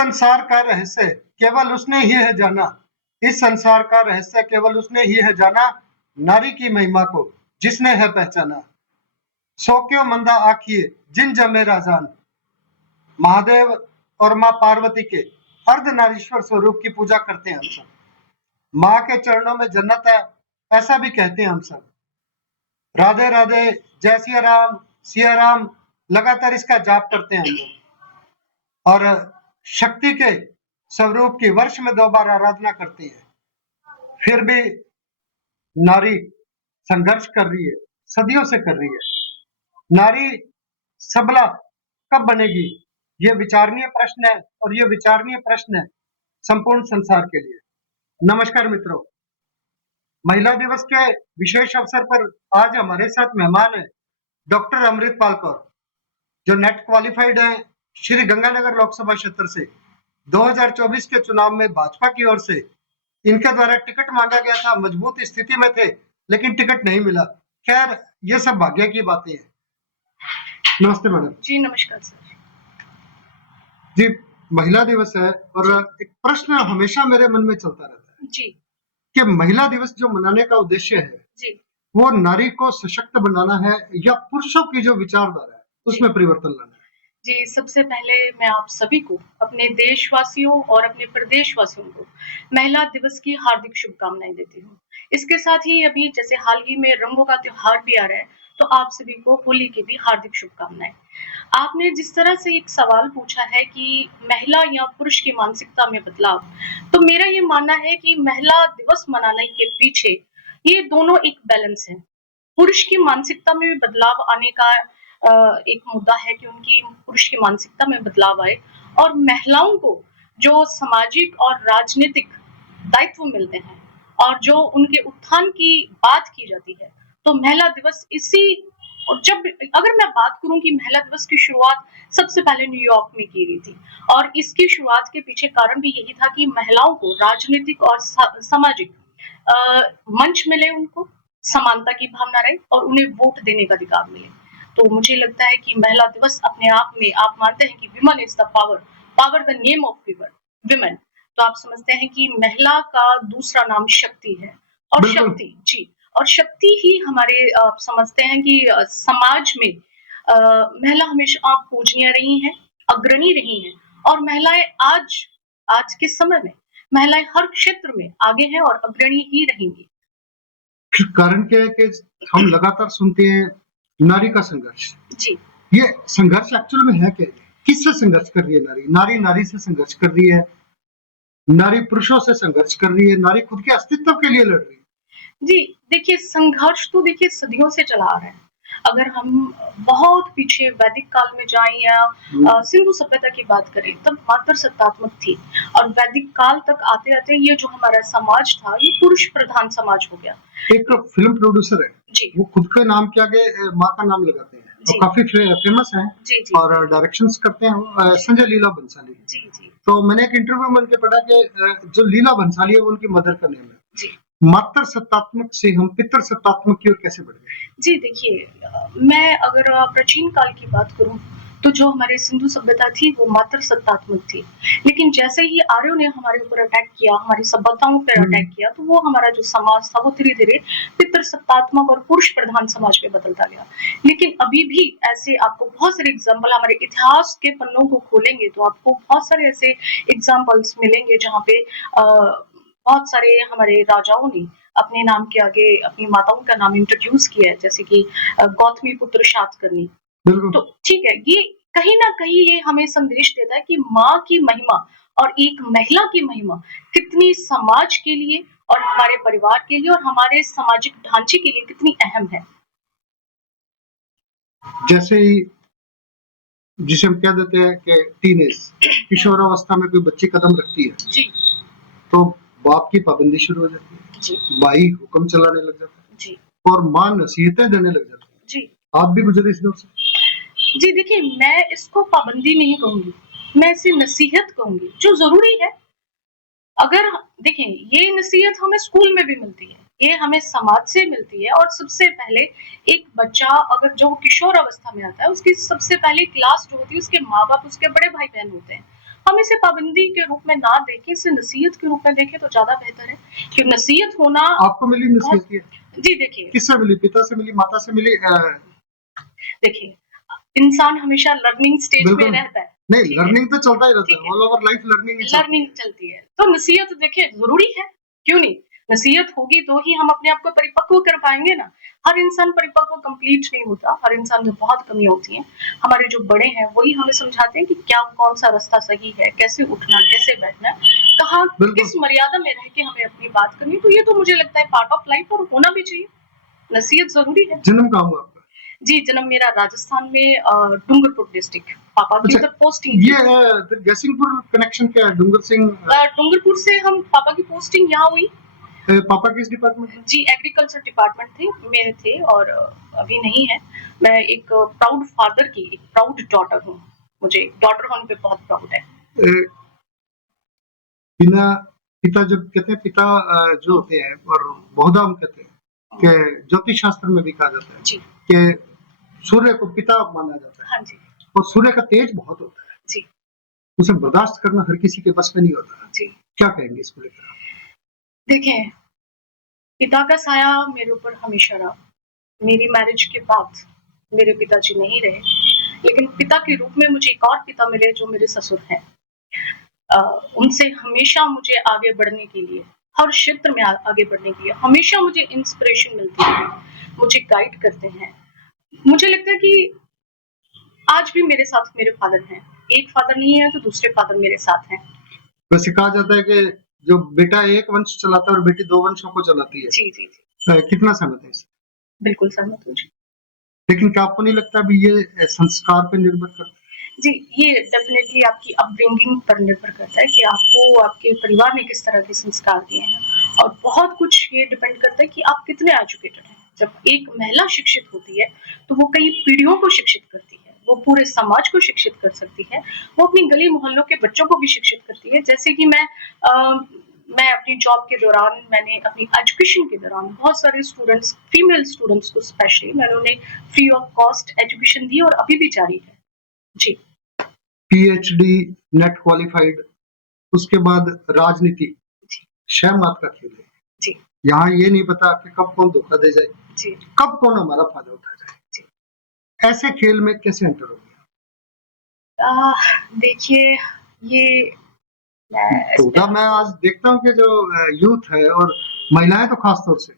संसार का रहस्य केवल उसने ही है जाना, इस संसार का रहस्य केवल उसने ही है जाना, नारी की महिमा को जिसने है पहचाना। सो क्यों मंदा आखिए जिन जमे राजान, महादेव और माँ पार्वती के अर्धनारीश्वर स्वरूप की पूजा करते हैं हम सब। माँ के चरणों में जन्नत है, ऐसा भी कहते हैं हम सब। राधे राधे, जय सिया राम लगातार इसका जाप करते हैं हम लोग, और शक्ति के स्वरूप की वर्ष में 2 बार आराधना करते हैं। फिर भी नारी संघर्ष कर रही है, सदियों से कर रही है। नारी सबला कब बनेगी, ये विचारणीय प्रश्न है, और ये विचारणीय प्रश्न है संपूर्ण संसार के लिए। नमस्कार मित्रों, महिला दिवस के विशेष अवसर पर आज हमारे साथ मेहमान है डॉक्टर अमृतपाल कौर, जो नेट क्वालिफाइड है श्री गंगानगर लोकसभा क्षेत्र से। 2024 के चुनाव में भाजपा की ओर से इनके द्वारा टिकट मांगा गया था, मजबूत स्थिति में थे लेकिन टिकट नहीं मिला। खैर, ये सब भाग्य की बातें हैं। नमस्ते मैडम। जी नमस्कार सर। जी, महिला दिवस है और एक प्रश्न हमेशा मेरे मन में चलता रहता है जी कि महिला दिवस जो मनाने का उद्देश्य है जी वो नारी को सशक्त बनाना है या पुरुषों की जो विचारधारा है उसमें परिवर्तन लाना है। जी, सबसे पहले मैं आप सभी को, अपने देशवासियों और अपने प्रदेशवासियों को महिला दिवस की हार्दिक शुभकामनाएं देती हूँ। इसके साथ ही अभी जैसे हाल ही में रंगों का त्योहार भी आ रहा है, तो आप सभी को होली की भी हार्दिक शुभकामनाएं। आपने जिस तरह से एक सवाल पूछा है कि महिला या पुरुष की मानसिकता में बदलाव, तो मेरा ये मानना है कि महिला दिवस मनाने के पीछे ये दोनों एक बैलेंस है। पुरुष की मानसिकता में भी बदलाव आने का एक मुद्दा है कि उनकी पुरुष की मानसिकता में बदलाव आए, और महिलाओं को जो सामाजिक और राजनीतिक दायित्व मिलते हैं और जो उनके उत्थान की बात की जाती है, तो महिला दिवस इसी। और जब अगर मैं बात करूं कि महिला दिवस की शुरुआत सबसे पहले न्यूयॉर्क में की गई थी, और इसकी शुरुआत के पीछे कारण भी यही था कि महिलाओं को राजनीतिक और सामाजिक मंच मिले, उनको समानता की भावना रहे और उन्हें वोट देने का अधिकार मिले। तो मुझे लगता है कि महिला दिवस अपने आप में, आप मानते हैं कि women is the power, power the name of women, तो आप समझते हैं कि महिला का दूसरा नाम शक्ति है। और शक्ति, जी, और शक्ति ही हमारे आप समझते हैं कि समाज में महिला हमेशा पूजनीय रही हैं, अग्रणी रही हैं, और महिलाएं आज के समय में महिलाएं हर क्षेत्र में आगे हैं और अग्रणी ही रहेंगी। कारण क्या है कि हम लगातार सुनते हैं नारी का संघर्ष। जी, ये संघर्ष एक्चुअल में है क्या? किससे संघर्ष कर रही है नारी? नारी नारी से संघर्ष कर रही है, नारी पुरुषों से संघर्ष कर रही है, नारी खुद के अस्तित्व के लिए लड़ रही है। जी, देखिए संघर्ष तो देखिए सदियों से चला आ रहा है। अगर हम बहुत पीछे वैदिक काल में जाएं या सिंधु सभ्यता की बात करें, तब मात्र सत्तात्मक थी, और वैदिक काल तक आते आते ये जो हमारा समाज था ये पुरुष प्रधान समाज हो गया। एक फिल्म प्रोड्यूसर है जी, वो खुद के नाम के आगे माँ का नाम लगाते हैं, और काफी फेमस है। जी, जी, और डायरेक्शंस करते हैं संजय लीला बंसाली। जी, जी, तो मैंने एक इंटरव्यू में उनके पढ़ा कि जो लीला बंसाली है वो उनकी मदर का नेम है। जी, मातृ सत्तात्मक से हम पितृ सत्तात्मक की ओर कैसे बढ़ गए? जी, देखिए मैं अगर प्राचीन काल की बात करूं, तो जो हमारे सिंधु सभ्यता थी वो मात्र सत्तात्मक थी, लेकिन जैसे ही आर्यों ने हमारे ऊपर अटैक किया, हमारी सभ्यताओं पर अटैक किया, तो वो हमारा जो समाज था वो धीरे-धीरे पितृ सत्तात्मक और पुरुष प्रधान समाज में बदलता गया। लेकिन अभी भी ऐसे आपको बहुत सारे एग्जाम्पल, हमारे इतिहास के पन्नों को खोलेंगे तो आपको बहुत सारे ऐसे एग्जाम्पल्स मिलेंगे जहाँ पे बहुत सारे हमारे राजाओं ने अपने नाम के आगे अपनी माताओं का नाम इंट्रोड्यूस किया है, जैसे कि गौतमी पुत्र शातकर्णी। तो ठीक है, ये कहीं ना कहीं ये हमें संदेश देता है कि माँ की महिमा और एक महिला की महिमा कितनी समाज के लिए और हमारे परिवार के लिए और हमारे सामाजिक ढांचे के लिए कितनी अहम है। जैसे ही जिसे हम कह देते हैं कि टीनेज, किशोरावस्था में कोई बच्ची कदम रखती है जी, तो बाप की पाबंदी शुरू हो जाती है जी, भाई हुक्म चलाने लग जाता है जी, और माँ नसीहतें देने लग जाती है। जी, आप भी गुजरे इस दौर से? जी, देखिए मैं इसको पाबंदी नहीं कहूंगी, मैं इसे नसीहत कहूंगी, जो जरूरी है। अगर देखिए ये नसीहत हमें स्कूल में भी मिलती है, ये हमें समाज से मिलती है, और सबसे पहले एक बच्चा अगर जो किशोर अवस्था में आता है, उसकी सबसे पहली क्लास जो होती है उसके माँ बाप, उसके बड़े भाई बहन होते हैं। हम इसे पाबंदी के रूप में ना देखें, इसे नसीहत के रूप में देखें तो ज्यादा बेहतर है कि नसीहत होना। आपको मिली नसीहत ये? जी देखिए, किससे मिली? पिता से मिली, माता से मिली? देखिए इंसान हमेशा लर्निंग स्टेज में बिल्कुल रहता है। नहीं, ठीक है, लर्निंग तो चलता ही रहता ठीक है, है, ऑल ओवर लाइफ लर्निंग ही चलती लर्निंग चलती है। तो नसीहत देखिए जरूरी है, क्यों नहीं? नसीहत होगी तो ही हम अपने आप को परिपक्व कर पाएंगे ना। हर इंसान परिपक्व कंप्लीट नहीं होता, हर इंसान में बहुत कमियां होती हैं। हमारे जो बड़े हैं वही हमें समझाते हैं कि क्या कौन सा रास्ता सही है, कैसे उठना, कैसे बैठना, कहाँ बिल्कुल। किस मर्यादा में रह के हमें अपनी बात करनी है। तो ये तो मुझे लगता है पार्ट ऑफ लाइफ और होना भी चाहिए। नसीहत जरूरी है। जन्म कहाँ हुआ आपका? जी, जन्म मेरा राजस्थान में डूंगरपुर डिस्ट्रिक्ट, पापा की अच्छा, उधर पोस्टिंग ये फिर जयसिंहपुर कनेक्शन क्या है? डूंगर सिंह डूंगरपुर से हम पापा की पोस्टिंग यहाँ हुई। पापा किस डिपार्टमेंट में? जी, एग्रीकल्चर डिपार्टमेंट थे में थे और अभी नहीं है। मैं एक प्राउड फादर की एक प्राउड डॉटर हूँ। मुझे डॉटर होने पे बहुत प्राउड है। बिना पिता, जब कहते हैं पिता जो होते हैं, और बहुधा हम कहते हैं कि ज्योतिष शास्त्र में भी कहा जाता है जी, कि सूर्य को पिता माना जाता है, हाँ जी, और सूर्य का तेज बहुत होता है, जी, उसे बर्दाश्त करना हर किसी के बस में नहीं होता। जी। क्या कहेंगे इसको लेकर? देखें, पिता का साया मेरे ऊपर हमेशा रहा। मेरी मैरिज के बाद मेरे पिताजी नहीं रहे, लेकिन पिता के रूप में मुझे एक और पिता मिले जो मेरे ससुर हैं। उनसे हमेशा मुझे आगे बढ़ने के लिए, हर क्षेत्र में आगे बढ़ने के लिए हमेशा मुझे इंस्पिरेशन मिलती है, मुझे गाइड करते हैं। मुझे लगता है कि आज भी मेरे साथ मेरे फादर हैं। एक फादर नहीं है तो दूसरे फादर मेरे साथ हैं। वैसे कहा जाता है कि जो बेटा एक वंश चलाता है और बेटी दो वंशों को चलाती है। जी, जी, जी। कितना सहमत है इससे? बिल्कुल सहमत हूँ जी। लेकिन क्या आपको नहीं लगता भी ये संस्कार पे निर्भर करता है? जी, ये डेफिनेटली आपकी अपब्रिंगिंग पर निर्भर करता है कि आपको आपके परिवार ने किस तरह के संस्कार दिए हैं, और बहुत कुछ ये डिपेंड करता है कि आप कितने एजुकेटेड हैं। जब एक महिला शिक्षित होती है तो वो कई पीढ़ियों को शिक्षित करती है, वो पूरे समाज को शिक्षित कर सकती है, वो अपनी गली मोहल्लों के बच्चों को भी शिक्षित करती है। जैसे कि मैं अपनी जॉब के दौरान, मैंने अपनी एजुकेशन के दौरान बहुत सारे स्टूडेंट्स, फीमेल स्टूडेंट्स को स्पेशली मैंने उन्हें फ्री ऑफ कॉस्ट एजुकेशन दी और अभी भी जारी है। जी। पीएचडी, नेट क्वालिफाइड, उसके बाद राजनीति, शह मात का खेल है। जी, यहाँ ये नहीं पता कि कब कौन धोखा दे जाए, जी, कब कौन हमारा फायदा उठा जाए। जी। ऐसे खेल में कैसे एंटर हो गया? देखिए, ये मैं तो मैं आज देखता हूँ कि जो यूथ है और महिलाएं तो खास तौर से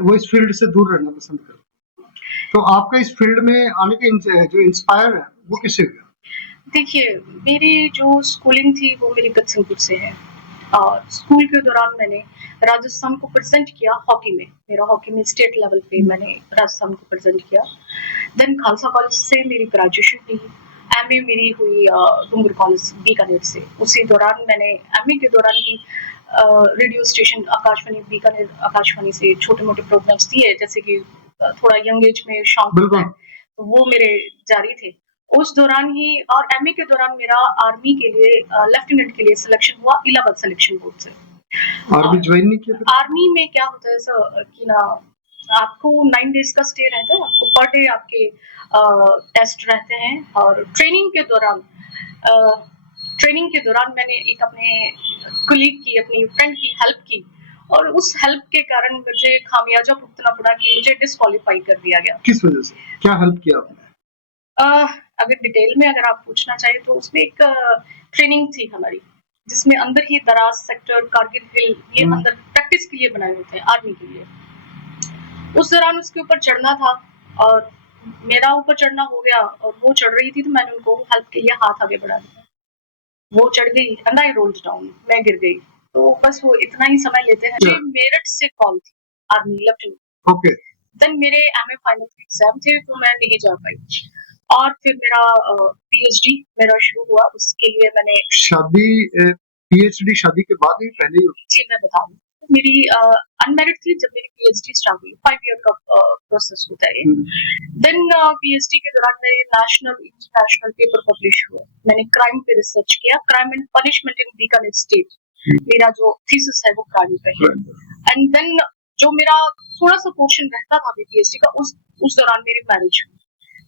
वो इस फील्ड से दूर रहना पसंद करते हैं। तो आपका इस फील्ड में आने के जो इंस्पायर है वो किससे हुआ? देखिए, मेरी जो स्कूलिंग थी वो मेरी गतसिंहपुर से है, और स्कूल के दौरान मैंने राजस्थान को प्रेजेंट किया हॉकी में। मेरा हॉकी में स्टेट लेवल पे मैंने राजस्थान को प्रेजेंट किया। देन खालसा कॉलेज से मेरी ग्रेजुएशन हुई। एमए मेरी हुई डूंगर कॉलेज बीकानेर से। उसी दौरान मैंने एमए के दौरान ही रेडियो स्टेशन आकाशवाणी बीकानेर आकाशवाणी से छोटे मोटे प्रोग्राम्स दिए, जैसे कि थोड़ा यंग एज में शौक होता है, तो वो मेरे जारी थे। उस दौरान ही, और एमए के दौरान मेरा आर्मी के लिए लेफ्टिनेंट के लिए सिलेक्शन हुआ इलाहाबाद सिलेक्शन बोर्ड से। आर्मी ज्वाइन नहीं किया? आर्मी में क्या होता है सर कि ना, आपको 9 डेज का स्टे रहता है, आपको पर डे आपके टेस्ट रहते हैं, और ट्रेनिंग के दौरान मैंने एक अपने कुलीग की, अपनी फ्रेंड की हेल्प की, और उस हेल्प के कारण मुझे खामियाजा भुगतना पड़ा कि मुझे डिस्क्वालीफाई कर दिया गया। किस वजह से? क्या हेल्प किया आपने? अगर डिटेल में अगर आप पूछना चाहें तो उसमें एक ट्रेनिंग थी हमारी, जिसमें अंदर ही दराज सेक्टर, कारगिल हिल, ये अंदर प्रैक्टिस के लिए बनाए होते हैं आर्मी के लिए। उस दौरान उसके ऊपर चढ़ना था, और मेरा ऊपर चढ़ना हो गया, और वो चढ़ रही थी तो मैंने उनको हेल्प के लिए हाथ आगे बढ़ा दिया। वो चढ़ गई एंड आई रोल्ड डाउन, मैं गिर गई। तो बस वो इतना ही समय लेते हैं। मुझे मेरठ से कॉल थी, आर्मी लेफ्टिनेंट। ओके। देन मेरे एमए फाइनल एग्जाम थे तो मैं नहीं जा पाई, और फिर मेरा पीएचडी मेरा शुरू हुआ। उसके लिए मैंने शादी, पीएचडी शादी के बाद ही पहले ही? जी, मैं बता दूं, मेरी अनमैरिड थी जब मेरी पीएचडी स्टार्ट हुई। 5 ईयर का प्रोसेस होता है। देन पीएचडी के दौरान मेरे नेशनल इंटरनेशनल पेपर पब्लिश हुए। मैंने क्राइम पे रिसर्च किया, crime and punishment in Bikaner state. मेरा जो थीसिस है वो क्राइम पे है। एंड देन जो मेरा थोड़ा सा पोर्शन रहता था पीएचडी का, उस दौरान मेरी मैरिज हुई।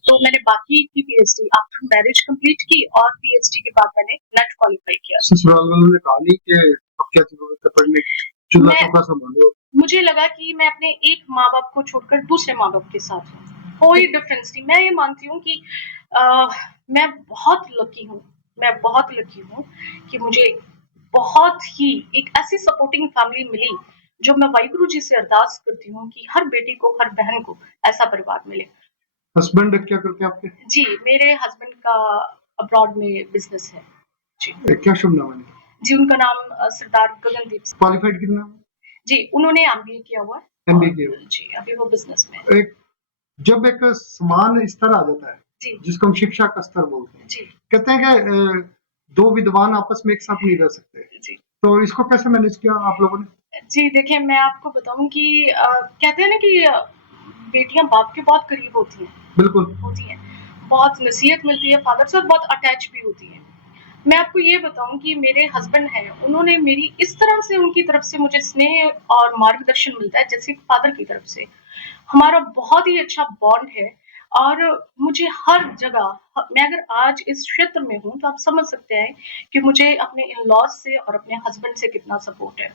तो मैंने बाकी की पीएचडी आफ्टर मैरिज कंप्लीट की और पीएचडी के बाद मैंने नेट क्वालिफाई किया। ससुराल वालों ने कहा नहीं कि अब क्या जरूरत है पढ़ने की, चूल्हा मैं चौका संभालो। मुझे लगा कि मैं अपने एक माँ बाप को छोड़कर दूसरे माँ बाप के साथ हूँ, कोई डिफरेंस नहीं। मैं ये मानती हूँ कि मैं बहुत लकी हूँ, मैं बहुत लकी हूँ कि मुझे बहुत ही एक ऐसी सपोर्टिंग फैमिली मिली, जो मैं वाहिगुरु जी से अरदास करती हूँ कि हर बेटी को, हर बहन को ऐसा परिवार मिले। हस्बैंड क्या करते हैं आपके? जी, मेरे हस्बैंड का अब्रॉड में बिजनेस है। जी, क्या शुभ नाम है? जी उनका नाम सरदार गगनदीप सिंह। क्वालिफाइड कितना? जी, उन्होंने एमबीए किया हुआ है। एमबीए किया हुआ। जी, अभी वो बिजनेस में है। एक जब एक समान स्तर आ जाता है, जी, जिसको हम शिक्षा का स्तर बोलते हैं, जी, कहते हैं कि दो विद्वान आपस में एक साथ नहीं रह सकते, जी। तो इसको कैसे मैनेज किया आप लोगों ने? जी, देखिए मैं आपको बताऊँ कि कहते हैं ना कि बेटियाँ बाप के बहुत करीब होती हैं। बिल्कुल। होती हैं। बहुत नसीहत मिलती है फादर से और बहुत अटैच भी होती हैं। मैं आपको ये बताऊँ कि मेरे हस्बैंड हैं, उन्होंने मेरी इस तरह से उनकी तरफ से मुझे स्नेह और मार्गदर्शन मिलता है जैसे फादर की तरफ से। हमारा बहुत ही अच्छा बॉन्ड है और मुझे हर जगह मैं अगर आज इस क्षेत्र में हूँ, तो आप समझ सकते हैं कि मुझे अपने इन-लॉज़ से और अपने हस्बैंड से कितना सपोर्ट है।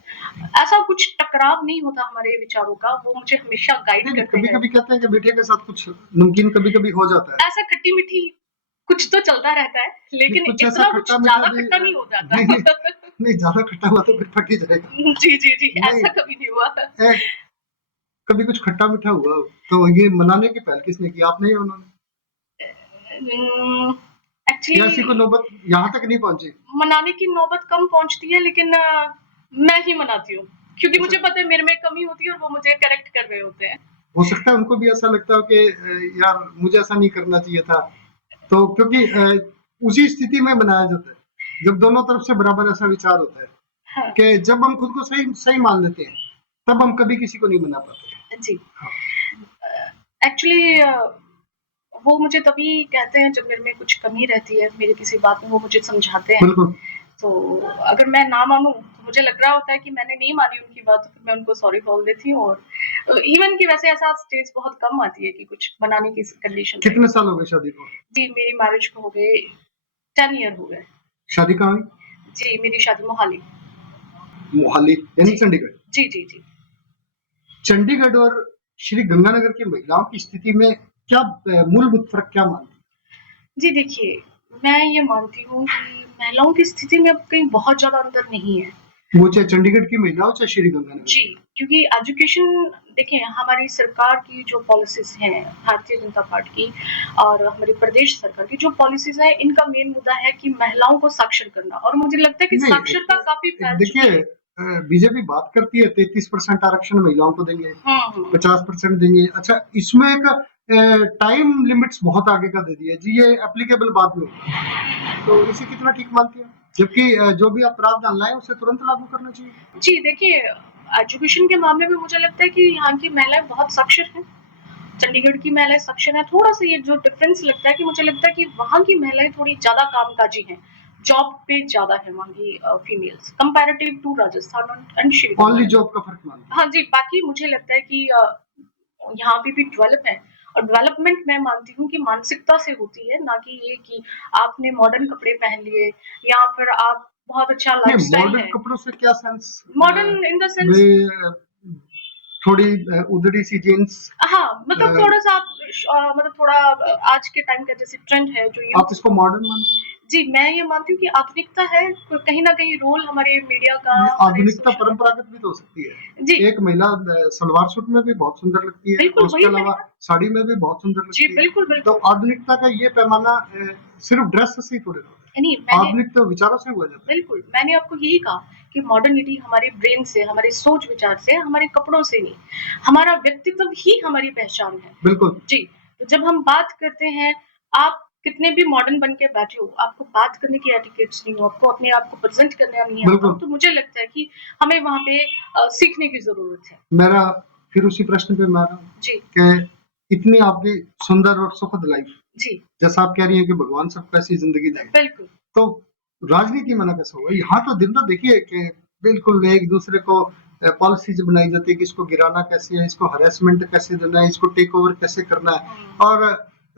ऐसा कुछ टकराव नहीं होता हमारे विचारों का, वो मुझे हमेशा गाइड नहीं, करते हैं। कभी-कभी कहते हैं कि बिटिया के साथ कुछ नमकीन कभी-कभी हो जाता है। ऐसा खट्टी-मीठी कुछ तो चलता रहता है, नहीं, लेकिन कुछ ऐसा इतना कुछ खट्टा-मीठा ज़्यादा भी खट्टा नहीं हो जाता। नहीं, नहीं ज़्यादा खट्टा हुआ तो फिर फट ही जाएगा। जी, जी, जी, नहीं, ऐसा कभी नहीं हुआ। ए, कभी कुछ खट्टा-मीठा हुआ, तो ये मनाने की पहल किसने की, आपने या उन्होंने? या ऐसी कोई एक्चुअली नौबत यहाँ तक नहीं पहुँची? मनाने की नौबत कम पहुँचती है, लेकिन मैं ही मनाती हूँ, क्योंकि मुझे अच्छा, पता है मेरे में कमी होती है और वो मुझे करेक्ट कर रहे होते हैं। हो सकता है उनको भी ऐसा लगता हो कि यार मुझे ऐसा नहीं करना चाहिए था, तो क्योंकि उसी स्थिति में मनाया जाता है, जब दोनों तरफ से बराबर ऐसा विचार होता है हाँ, कि जब हम खुद को सही सही मान लेते हैं, तब हम कभी किसी को नहीं मना पाते। जी। हाँ, एक्चुअली वो मुझे तभी कहते हैं जब मेरे में कुछ कमी रहती है, मेरी किसी बात में वो मुझे समझाते हैं। बिल्कुल। तो अगर मैं ना मानूँ, तो मुझे लग रहा होता है कि मैंने नहीं मानी उनकी बात, तो फिर मैं उनको सॉरी बोल देती हूँ और इवन कि वैसे ऐसा स्टेज बहुत कम आती है कि कुछ मनाने की कंडीशन रहे। कितने साल हो गए शादी को? जी, मेरी मैरिज को हो गए 10 ईयर हो गए। शादी कहाँ हुई? जी, मेरी शादी मोहाली। मोहाली यानी जी, चंडीगढ़। जी, जी, जी। चंडीगढ़ और श्री गंगानगर की महिलाओं की स्थिति में क्या मूलभूत फर्क क्या मानते जी, देखिए, मैं ये मानती हूँ कि महिलाओं की स्थिति में अब कहीं बहुत ज़्यादा अंतर नहीं है। हैं? वो चाहे चंडीगढ़ की महिला हो चाहे श्री गंगानगर जी, की। क्योंकि एजुकेशन देखिए हमारी सरकार की जो पॉलिसीज़ हैं, भारतीय जनता पार्टी की और हमारी प्रदेश सरकार की जो पॉलिसीज़ हैं, इनका मेन मुद्दा है कि महिलाओं को साक्षर करना और मुझे लगता है कि नहीं, साक्षरता काफ़ी फैल चुकी देखिए है। बीजेपी बात करती है 33% आरक्षण महिलाओं को देंगे, हुँ, हुँ। 50% देंगे। अच्छा, इसमें एक टाइम लिमिट्स बहुत आगे का दे दिया जी, ये एप्लीकेबल बाद में होगा, तो इसे कितना ठीक मानती है? जबकि जो भी आप प्रावधान लाए उसे तुरंत लागू करना चाहिए। जी, देखिए एजुकेशन के मामले में मुझे लगता है कि यहाँ की महिलाएँ बहुत साक्षर हैं। चंडीगढ़ की महिलाएँ सक्षम है, थोड़ा-सा ये जो डिफरेंस लगता है कि मुझे लगता है कि वहाँ की महिलाएँ थोड़ी ज़्यादा कामकाजी हैं। जॉब पे ज़्यादा है वहाँ की females comparative to Rajasthan and Shri only Ganganagar. Job का फर्क मानते हैं। हाँ जी, बाकी मुझे लगता है कि यहाँ पे भी डेवलप है और डेवलपमेंट मैं मानती हूँ कि मानसिकता से होती है, ना कि ये कि आपने मॉडर्न कपड़े पहन लिए या फिर आप बहुत अच्छा नहीं, लाइफ़स्टाइल मॉडर्न है। कपड़ों से क्या sense? Modern in the sense वे थोड़ी उधड़ी सी जीन्स, हाँ, मतलब थोड़ा-सा आप मतलब थोड़ा आज के टाइम का जैसे ट्रेंड है जो आप यूथ इसको मॉडर्न मानते हैं? जी, मैं ये मानती हूँ कि आधुनिकता है, कहीं न कहीं रोल हमारे मीडिया का, नहीं, हमारे आधुनिकता सोशल परंपरागत भी तो हो सकती जी, है। एक महिला सलवार सूट में भी बहुत सुंदर लगती है, और बिल्कुल उसके वही मैंने अलावा कहा। साड़ी में भी बहुत सुंदर जी, लगती है। बिल्कुल, तो बिल्कुल। आधुनिकता का ये पैमाना सिर्फ ड्रेस से ही थोड़े ना होता नहीं, है। आधुनिक तो विचारों से हुआ जाता है। बिल्कुल, मैंने आपको यही कहा कि मॉडर्निटी हमारे ब्रेन से, हमारे सोच-विचार से, हमारे कपड़ों से नहीं, हमारा व्यक्तित्व ही हमारी पहचान है। बिल्कुल। जी, तो जब हम बात करते हैं, आप कितने भी मॉडर्न बन के बैठे हो, आपको बात करने की एटिकेट्स नहीं हो, आपको अपने आप को प्रेज़ेंट करना नहीं आता हो, बिल्कुल। तो मुझे लगता है कि हमें वहाँ पे सीखने की ज़रूरत है। मेरा फिर उसी प्रश्न पे मैं आ रहा हूँ जी, कि इतनी आपकी सुंदर और सुखद लाइफ, जी, जैसा आप कह रही हैं कि भगवान सबको ऐसी जिंदगी दे, बिल्कुल। तो राजनीति में ना कैसे होगा? यहाँ तो दिन रात देखिए कि बिल्कुल एक दूसरे को पॉलिसीज बनाई जाती है कि इसको गिराना कैसे है, इसको हरेसमेंट कैसे देना है, इसको टेक ओवर कैसे करना है, हुँ, और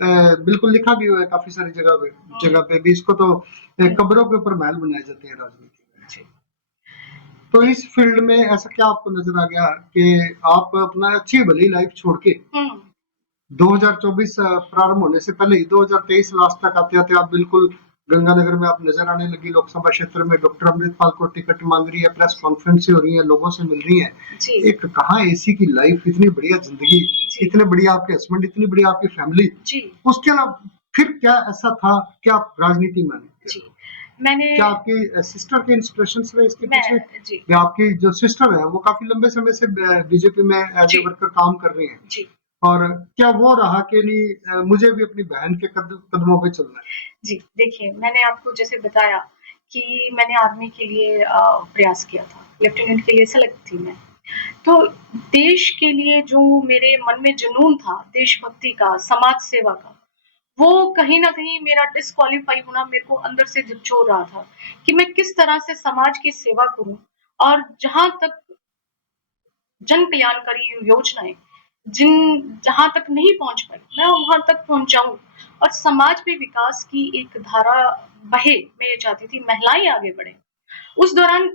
बिल्कुल लिखा भी हुआ है काफी सारी जगह पे भी इसको तो कब्रों के ऊपर महल बनाए जाते हैं राजनीति में। जी। तो इस फील्ड में ऐसा क्या आपको नजर आ गया कि आप अपना अच्छी भली लाइफ छोड़ के हम्म 2024 प्रारंभ होने से पहले ही 2023 लास्ट तक आते आते आप बिल्कुल गंगानगर में आप नजर आने लगी, लोकसभा क्षेत्र में डॉक्टर अमृतपाल को टिकट मांग रही है, प्रेस कॉन्फ्रेंस हो रही है, लोगों से मिल रही है। जी एक कहाँ एसी की लाइफ, इतनी बढ़िया जिंदगी, जी इतने बढ़िया आपके हस्बैंड, इतनी बढ़िया आपकी फैमिली, जी उसके अलावा फिर क्या ऐसा था कि आप राजनीति में आने जी लगे? मैंने क्या आपकी सिस्टर के इंस्पिरेशन रहे इसके मैं पीछे, जी या आपकी जो सिस्टर है वो काफी लंबे समय से बीजेपी में एज ए जी वर्कर काम कर रही हैं, जी और क्या वो रहा कि नहीं मुझे भी अपनी बहन के कदमों पे चलना है? जी, देखिए मैंने आपको जैसे बताया कि मैंने आर्मी के लिए प्रयास किया था, लेफ्टिनेंट के लिए सेलेक्ट थी मैं। तो देश के लिए जो मेरे मन में जुनून था, देशभक्ति का, समाज सेवा का, वो कहीं न कहीं मेरा डिस्क्वालीफाई होना मेरे को अंदर से झकझोर रहा था कि मैं किस तरह से समाज की सेवा करूँ और जहाँ तक जन कल्याणकारी योजनाएं जहां तक नहीं पहुंच पाई मैं वहां तक पहुंचाऊं और समाज में विकास की एक धारा बहे। मैं ये चाहती थी महिलाएं आगे बढ़े। उस दौरान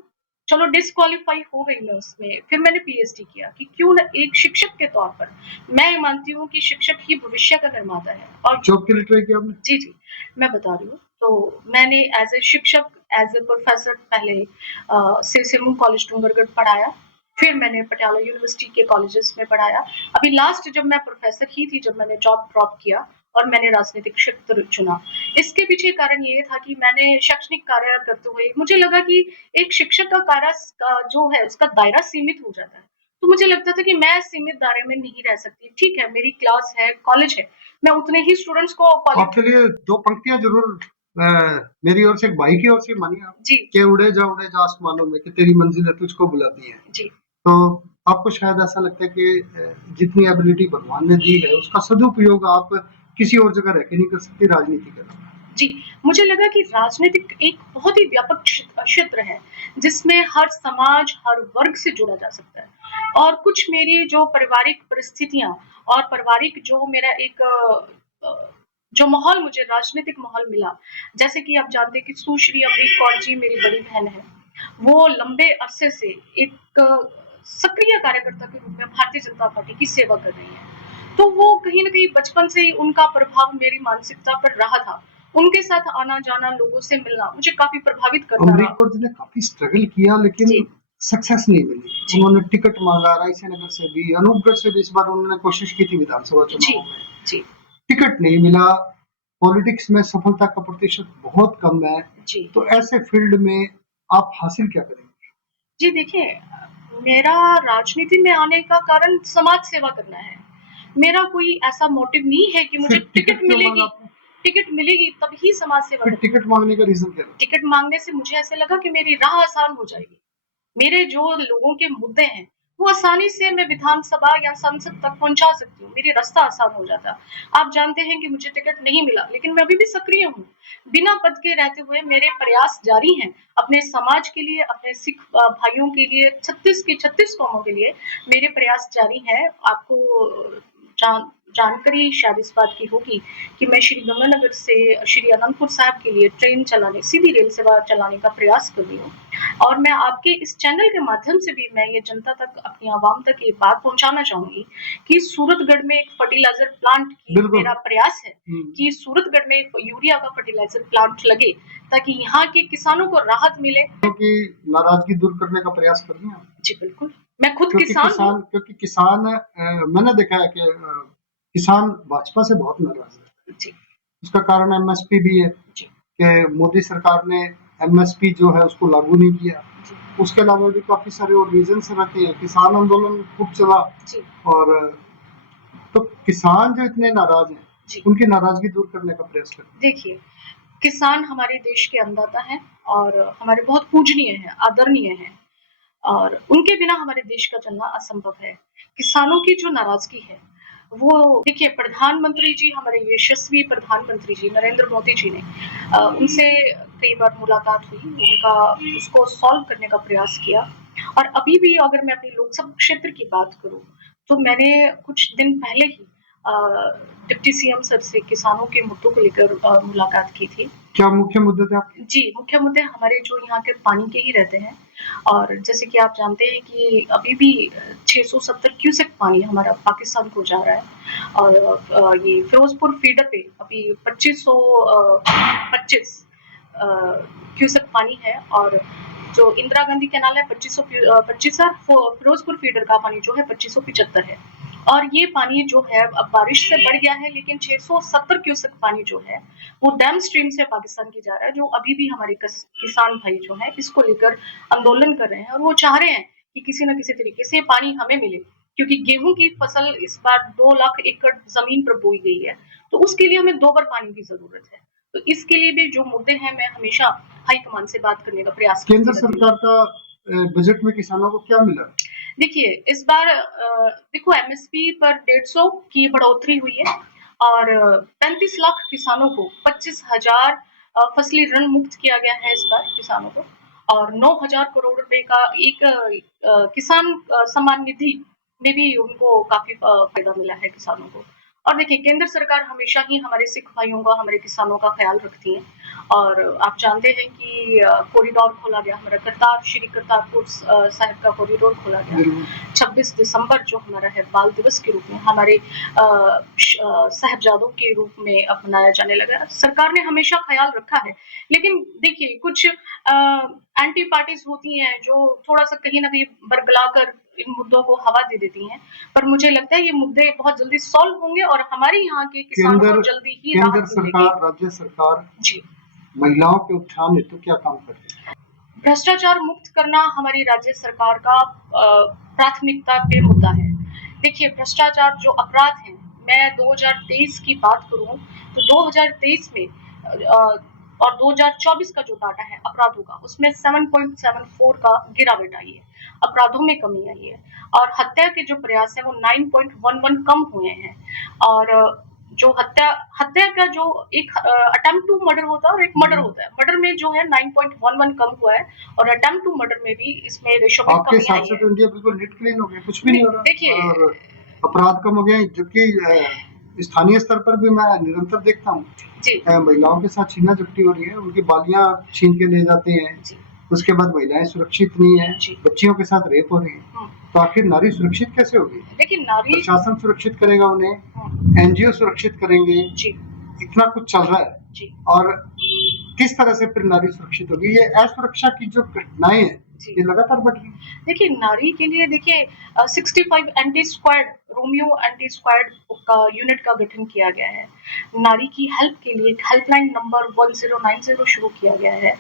चलो डिस्क्वालीफाई हो गई मैं उसमें, फिर मैंने पीएचडी किया कि क्यों न एक शिक्षक के तौर पर मैं मानती हूँ कि शिक्षक ही भविष्य का निर्माता है। और जॉब के लिए ट्राई किया आपने? जी जी मैं बता रही हूँ। तो मैंने एज ए शिक्षक, एज ए प्रोफेसर पहले सिरसिमू कॉलेज डूंगरगढ़ पढ़ाया, फिर मैंने पटियाला यूनिवर्सिटी के कॉलेजेस में पढ़ाया। अभी लास्ट जब मैं प्रोफेसर ही थी जब मैंने जॉब ड्रॉप किया और मैंने राजनीतिक क्षेत्र चुना। इसके पीछे कारण ये था कि मैंने शैक्षणिक कार्य करते हुए मुझे लगा कि एक शिक्षक का कार्य जो है उसका दायरा सीमित हो जाता है। तो मुझे लगता था कि मैं सीमित दायरे में नहीं रह सकती। ठीक है, मेरी क्लास है, कॉलेज है, मैं उतने ही स्टूडेंट्स को कॉलेज। आपके लिए दो पंक्तियां जरूर मेरी ओर से, एक भाई की ओर से मानिए आप, जी कि उड़े जा आसमानों में, कि तेरी मंजिलें तुझको बुलाती हैं। जी तो आपको शायद ऐसा लगता है कि जितनी एबिलिटी भगवान ने दी है उसका सदुपयोग आप किसी और जगह रह के नहीं कर सकती, राजनीति कर। जी, मुझे लगा कि राजनीतिक एक बहुत ही व्यापक क्षेत्र है जिसमें हर समाज, हर वर्ग से जुड़ा जा सकता है। और कुछ मेरी जो पारिवारिक परिस्थितियां और पारिवारिक जो मेरा एक जो माहौल मुझे राजनीतिक माहौल मिला, जैसे कि आप जानते हैं कि सुश्री अमरीक कौर जी मेरी बड़ी बहन है, वो लंबे अरसे से एक सक्रिय कार्यकर्ता के रूप में भारतीय जनता पार्टी की सेवा कर रही है। तो वो कहीं न कहीं बचपन से ही उनका प्रभाव मेरी मानसिकता पर रहा था। उनके साथ आना-जाना, लोगों से मिलना मुझे काफ़ी प्रभावित करता अमरीक रहा। कौर जी ने काफी स्ट्रगल किया लेकिन जी, सक्सेस नहीं मिली। जी, उन्होंने टिकट मांगा रायसेनगर से भी, अनूपगढ़ से भी इस बार उन्होंने कोशिश की थी विधानसभा जी, चुनाव में, जी, टिकट नहीं मिला। पॉलिटिक्स में सफलता का प्रतिशत बहुत कम है। जी। तो ऐसे फील्ड में आप हासिल क्या करेंगे? जी, देखिए मेरा राजनीति में आने का कारण समाज सेवा करना है। मेरा कोई ऐसा मोटिव नहीं है कि मुझे फिर टिकट टिकट क्यों मांगा मिलेगी, आपने? टिकट मिलेगी तभी समाज सेवा फिर करूँगी। टिकट मांगने का रीजन क्या था? टिकट माँगने से मुझे ऐसे लगा कि मेरी राह आसान हो जाएगी। मेरे जो लोगों के मुद्दे हैं, वो आसानी से मैं विधानसभा या संसद तक पहुँचा सकती हूँ, मेरी रास्ता आसान हो जाता। आप जानते हैं कि मुझे टिकट नहीं मिला, लेकिन मैं अभी भी सक्रिय हूँ। बिना पद के रहते हुए मेरे प्रयास जारी हैं, अपने समाज के लिए, अपने सिख भाइयों के लिए, 36 की 36 कौमों के लिए मेरे प्रयास जारी हैं। आपको जानकारी शायद इस बात की होगी कि मैं श्री गंगानगर से श्री अनंतपुर साहिब के लिए ट्रेन चलाने, सीधी रेल सेवा चलाने का प्रयास कर रही हूँ। और मैं आपके इस चैनल के माध्यम से भी मैं ये जनता तक, अपनी आवाम तक ये बात पहुंचाना चाहूंगी कि सूरतगढ़ में एक फर्टिलाइजर प्लांट की बिल्कुल। मेरा प्रयास है कि सूरतगढ़ में एक यूरिया का फर्टिलाइजर प्लांट लगे ताकि यहाँ के किसानों को राहत मिले। क्योंकि नाराजगी दूर करने का प्रयास कर रही हैं आप? जी बिल्कुल, मैं खुद क्योंकि किसान हूँ। किसान मैंने देखा है कि किसान भाजपा से बहुत नाराज है। जी उसका कारण एमएसपी भी है जी कि मोदी सरकार ने एमएसपी जो है उसको लागू नहीं किया। जी उसके अलावा भी काफी सारे और रीजंस रहते हैं। किसान आंदोलन खूब चला, जी और तो किसान जो इतने नाराज हैं जी उनकी नाराजगी दूर करने का प्रयास करते देखिए, किसान हमारे देश के अन्नदाता हैं और हमारे बहुत पूजनीय हैं, आदरणीय हैं। और उनके बिना हमारे देश का चलना असंभव है। किसानों की जो नाराजगी है, वो देखिए प्रधानमंत्री जी, हमारे यशस्वी प्रधानमंत्री जी नरेंद्र मोदी जी ने उनसे कई बार मुलाकात हुई, उनका उसको सॉल्व करने का प्रयास किया। और अभी भी अगर मैं अपनी लोकसभा क्षेत्र की बात करूँ, तो मैंने कुछ दिन पहले ही डिप्टी सीएम सर से किसानों के मुद्दों को लेकर मुलाकात की थी। क्या मुख्य मुद्दे थे आपके? जी, मुख्य मुद्दे हमारे जो यहाँ के पानी के ही रहते हैं और जैसे कि आप जानते हैं कि अभी भी 670 क्यूसेक पानी हमारा पाकिस्तान को जा रहा है और ये फिरोजपुर फीडर पे अभी 2525 क्यूसेक पानी है और जो इंदिरा गांधी कैनाल है 25 और फिरोजपुर फीडर का पानी जो है 2575 है और ये पानी जो है अब बारिश से बढ़ गया है लेकिन 670 क्यूसेक पानी जो है वो डैम स्ट्रीम से पाकिस्तान की जा रहा है जो अभी भी हमारे किसान भाई जो हैं इसको लेकर आंदोलन कर रहे हैं और वो चाह रहे हैं कि किसी न किसी तरीके से ये पानी हमें मिले क्योंकि गेहूं की फसल इस बार 2 लाख एकड़ जमीन पर बोई गई है तो उसके लिए हमें 2 बार पानी की जरूरत है। तो इसके लिए भी जो मुद्दे हैं मैं हमेशा हाईकमान से बात करने का प्रयास करती केंद्र रहती हूँ। सरकार का बजट में किसानों को क्या मिला? देखिए इस बार देखो एमएसपी पर 150 की बढ़ोतरी हुई है और 35 लाख किसानों को 25,000 फसली ऋण मुक्त किया गया है इस बार किसानों को और 9,000 करोड़ रुपए का एक किसान सम्मान निधि में भी उनको काफी फायदा मिला है किसानों को। और देखिए केंद्र सरकार हमेशा ही हमारे सिख भाइयों का हमारे किसानों का ख्याल रखती है और आप जानते हैं कि कॉरिडोर खोला गया हमारा श्री करतारपुर साहिब का कॉरिडोर खोला गया 26 दिसंबर जो हमारा है बाल दिवस के रूप में हमारे साहिबजादों के रूप में अपनाया जाने लगा। सरकार ने हमेशा ख्याल रखा है लेकिन देखिए कुछ एंटी पार्टीज होती हैं जो थोड़ा सा कहीं ना कहीं बरगलाकर इन मुद्दों को हवा दे देती हैं पर मुझे लगता है ये मुद्दे बहुत जल्दी सॉल्व होंगे और हमारे यहाँ के किसानों को जल्दी ही केंद्र सरकार राज्य सरकार जी महिलाओं के उत्थान हेतु क्या काम करती है? भ्रष्टाचार मुक्त करना हमारी राज्य सरकार का प्राथमिकता पे मुद्दा है। देखिए भ्रष्टाचार जो अपराध हैं मैं 2023 की बात करूं तो 2023 में और 2024 का जो डाटा है अपराधों का उसमें 7.74 का गिरावट आई है, अपराधों में कमी आई है और हत्या के जो प्रयास है वो 9.11 कम हुए हैं और जो हत्या का जो एक अटेम्प्ट टू मर्डर होता है और एक मर्डर होता है, मर्डर में जो है 9.11 कम हुआ है और अटेम्प्ट टू मर्डर में भी इसमें रेशो में आपके कमी हिसाब आई से है। तो इंडिया बिल्कुल नीट क्लीन हो गया, कुछ भी नहीं हो रहा देखिए और अपराध कम हो गया जबकि स्थानीय स्तर पर भी मैं निरंतर देखता हूँ जी महिलाओं के साथ छीना झपटी हो रही है, उनकी बालियां छीन के ले जाते हैं, जी उसके बाद महिलाएं सुरक्षित नहीं है, जी बच्चियों के साथ रेप हो रही है, तो आखिर नारी सुरक्षित कैसे होगी? देखिए नारी प्रशासन सुरक्षित करेगा उन्हें, एनजीओ सुरक्षित करेंगे, जी इतना कुछ चल रहा है जी और किस तरह से फिर नारी सुरक्षित होगी? ये असुरक्षा की जो घटनाएं हैं जी ये लगातार बढ़ रही है। देखिए नारी के लिए देखिए 65 anti squad Romeo anti squad का यूनिट का गठन किया गया है। नारी की हेल्प के लिए हेल्पलाइन नंबर 1090 शुरू किया गया है।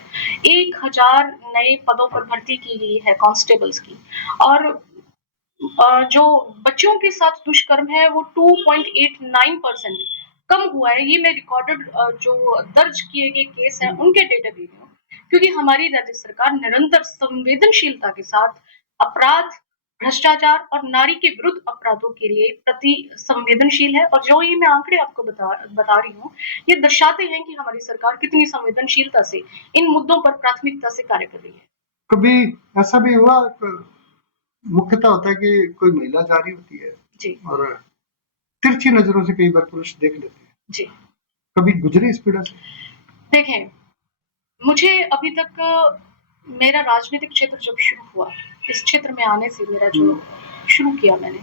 1000 नए पदों पर भर्ती की गई है कांस्टेबल्स की और जो बच्चों के साथ दुष्कर्म है वो 2.89% कम हुआ है। ये मैं रिकॉर्डेड जो दर्ज किए गए केस हैं उनके डेटा दे रही हूँ क्योंकि हमारी राज्य सरकार निरंतर संवेदनशीलता के साथ अपराध भ्रष्टाचार और नारी के विरुद्ध अपराधों के लिए प्रति संवेदनशील है और जो ये मैं आंकड़े आपको बता रही हूँ ये दर्शाते हैं कि हमारी सरकार कितनी संवेदनशीलता से इन मुद्दों पर प्राथमिकता से कार्य कर रही है। कभी ऐसा भी हुआ मुख्यतः होता है कि कोई महिला जा रही होती है जी और तिरछी नजरों से कई बार पुरुष देख लेते हैं, जी कभी गुजरे इस पीड़ा से? देखें मुझे अभी तक मेरा राजनीतिक क्षेत्र जब शुरू हुआ इस क्षेत्र में आने से मेरा जो शुरू किया मैंने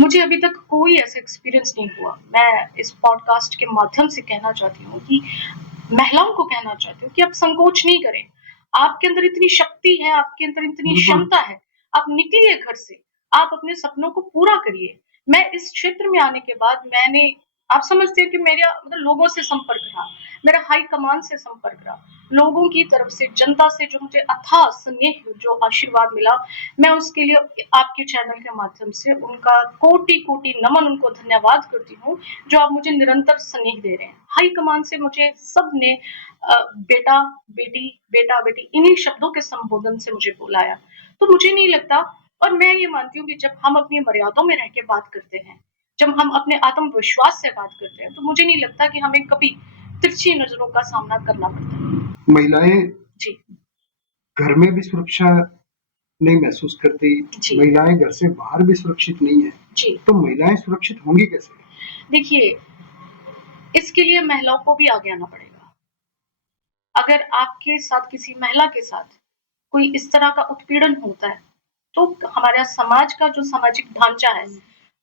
मुझे अभी तक कोई ऐसा एक्सपीरियंस नहीं हुआ। मैं इस पॉडकास्ट के माध्यम से कहना चाहती हूँ कि महिलाओं को कहना चाहती हूँ कि आप संकोच नहीं करें, आपके अंदर इतनी शक्ति है, आपके अंदर इतनी क्षमता है, आप निकलिए घर से, आप अपने सपनों को पूरा करिए। मैं इस क्षेत्र में आने के बाद मैंने आप समझते हैं कि मेरा मतलब लोगों से संपर्क रहा, मेरा हाई कमान से संपर्क रहा, लोगों की तरफ से जनता से जो मुझे अथाह स्नेह जो आशीर्वाद मिला मैं उसके लिए आपके चैनल के माध्यम से उनका कोटि-कोटि नमन उनको धन्यवाद करती हूँ जो आप मुझे निरंतर स्नेह दे रहे हैं। हाई कमान से मुझे सबने बेटा, बेटी, बेटा, बेटी इन्हीं शब्दों के संबोधन से मुझे बुलाया। तो मुझे नहीं लगता और मैं ये मानती हूँ कि जब हम अपनी मर्यादाओं में रह के बात करते हैं, जब हम अपने आत्मविश्वास से बात करते हैं, तो मुझे नहीं लगता कि हमें कभी तिरछी नजरों का सामना करना पड़ता है। महिलाएं जी घर में भी सुरक्षा नहीं महसूस करती, महिलाएं घर से बाहर भी सुरक्षित नहीं है, जी तो महिलाएं सुरक्षित होंगी कैसे? देखिए, इसके लिए महिलाओं को भी आगे आना पड़ेगा। अगर आपके साथ किसी महिला के साथ कोई इस तरह का उत्पीड़न होता है, तो हमारा समाज का जो सामाजिक ढांचा है,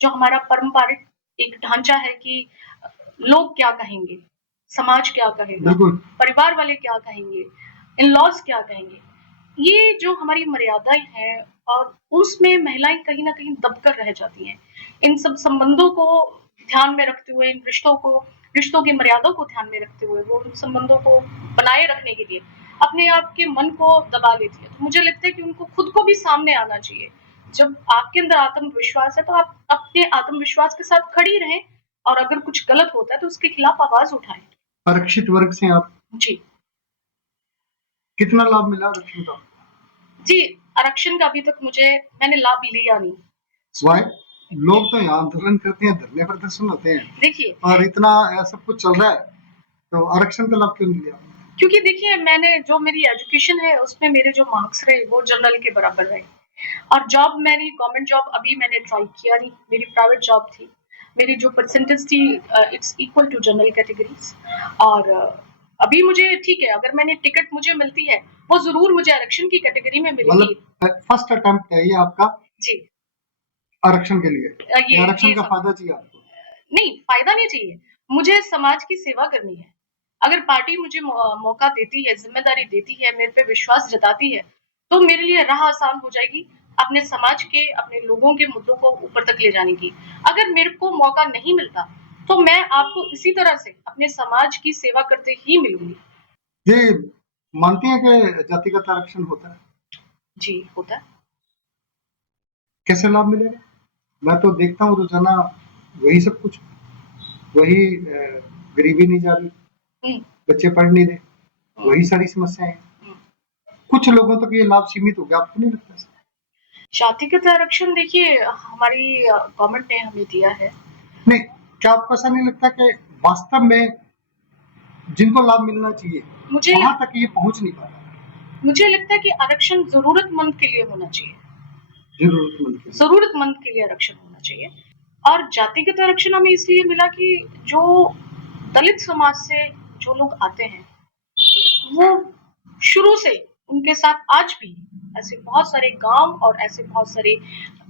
जो हमारा पारंपरिक एक ढांचा है कि लोग क्या कहेंगे, समाज क्या कहेगा, बिल्कुल। परिवार वाले क्या कहेंगे, इन-लॉज़ क्या कहेंगे, ये जो हमारी मर्यादाएँ हैं और उसमें महिलाएँ कहीं न कहीं दबकर रह जाती हैं। इन सब संबंधों को ध्यान में रखते हुए, इन रिश्तों की मर्यादाओं को ध्यान में रखते हुए, वो उन संबंधों को बनाए रखने के लिए अपने आप के मन को दबा लेती है। तो मुझे लगता है कि उनको खुद को भी सामने आना चाहिए। जब आपके अंदर आत्मविश्वास है, तो आप अपने आत्मविश्वास के साथ खड़ी रहें और अगर कुछ गलत होता है, तो उसके खिलाफ आवाज़ उठाएँ। आरक्षित वर्ग से आप जी। कितना लाभ मिला आरक्षण का? जी, आरक्षण का अभी तक मैंने लाभ लिया नहीं। वाई? लोग तो यहाँ आंदोलन करते हैं, धरने प्रदर्शन होते हैं देखिए, और इतना सब कुछ चल रहा है, तो आरक्षण का लाभ क्यों नहीं लिया? क्योंकि देखिए जो मेरी एजुकेशन है उसमें मेरे जो मार्क्स रहे वो जनरल के बराबर रहे और जॉब मेरी गवर्नमेंट जॉब अभी मैंने ट्राई किया नहीं, मेरी प्राइवेट जॉब थी। मेरी जो परसेंटेज थी it's equal to general categories और अभी मुझे ठीक है, अगर मैंने टिकट मुझे मिलती है, वो ज़रूर मुझे आरक्षण की कैटेगरी में मिलेगी। मतलब फर्स्ट अटेम्प्ट है ये आपका जी। आरक्षण के लिए? ये आरक्षण का सब फायदा चाहिए आपको? नहीं, फ़ायदा नहीं चाहिए। मुझे समाज की सेवा करनी है। अगर पार्टी मुझे मौका देती है, ज़िम्मेदारी देती है, मेरे पे विश्वास जताती है, तो मेरे लिए राह आसान हो जाएगी अपने समाज के, अपने लोगों के मुद्दों को ऊपर तक ले जाने की। अगर मेरे को मौका नहीं मिलता, तो मैं आपको इसी तरह से अपने समाज की सेवा करते ही मिलूँगी। जी, मानती हैं कि जातिगत आरक्षण होता है? जी, होता है। कैसे लाभ मिलेगा? मैं तो देखता हूँ रोजाना वही सब कुछ, वही गरीबी नहीं जा रही, हुँ, बच्चे पढ़ नहीं रहे, हुँ, वही सारी समस्याएं हैं। हुँ। कुछ लोगों तक ये लाभ सीमित हो गया, आपको नहीं लगता ऐसा? जातिगत आरक्षण देखिए हमारी गवर्नमेंट ने हमें दिया है। नहीं, क्या आपको ऐसा नहीं लगता कि वास्तव में जिनको लाभ मिलना चाहिए मुझे वहां तक ये पहुंच नहीं पा रहा? मुझे लगता है कि आरक्षण ज़रूरतमंद के लिए होना चाहिए। जरूरतमंद के लिए। ज़रूरतमंद के लिए आरक्षण होना चाहिए और जातिगत आरक्षण हमें इसलिए मिला कि जो दलित समाज से जो लोग आते हैं, वो शुरू से उनके साथ आज भी ऐसे बहुत सारे गाँव और ऐसे बहुत सारे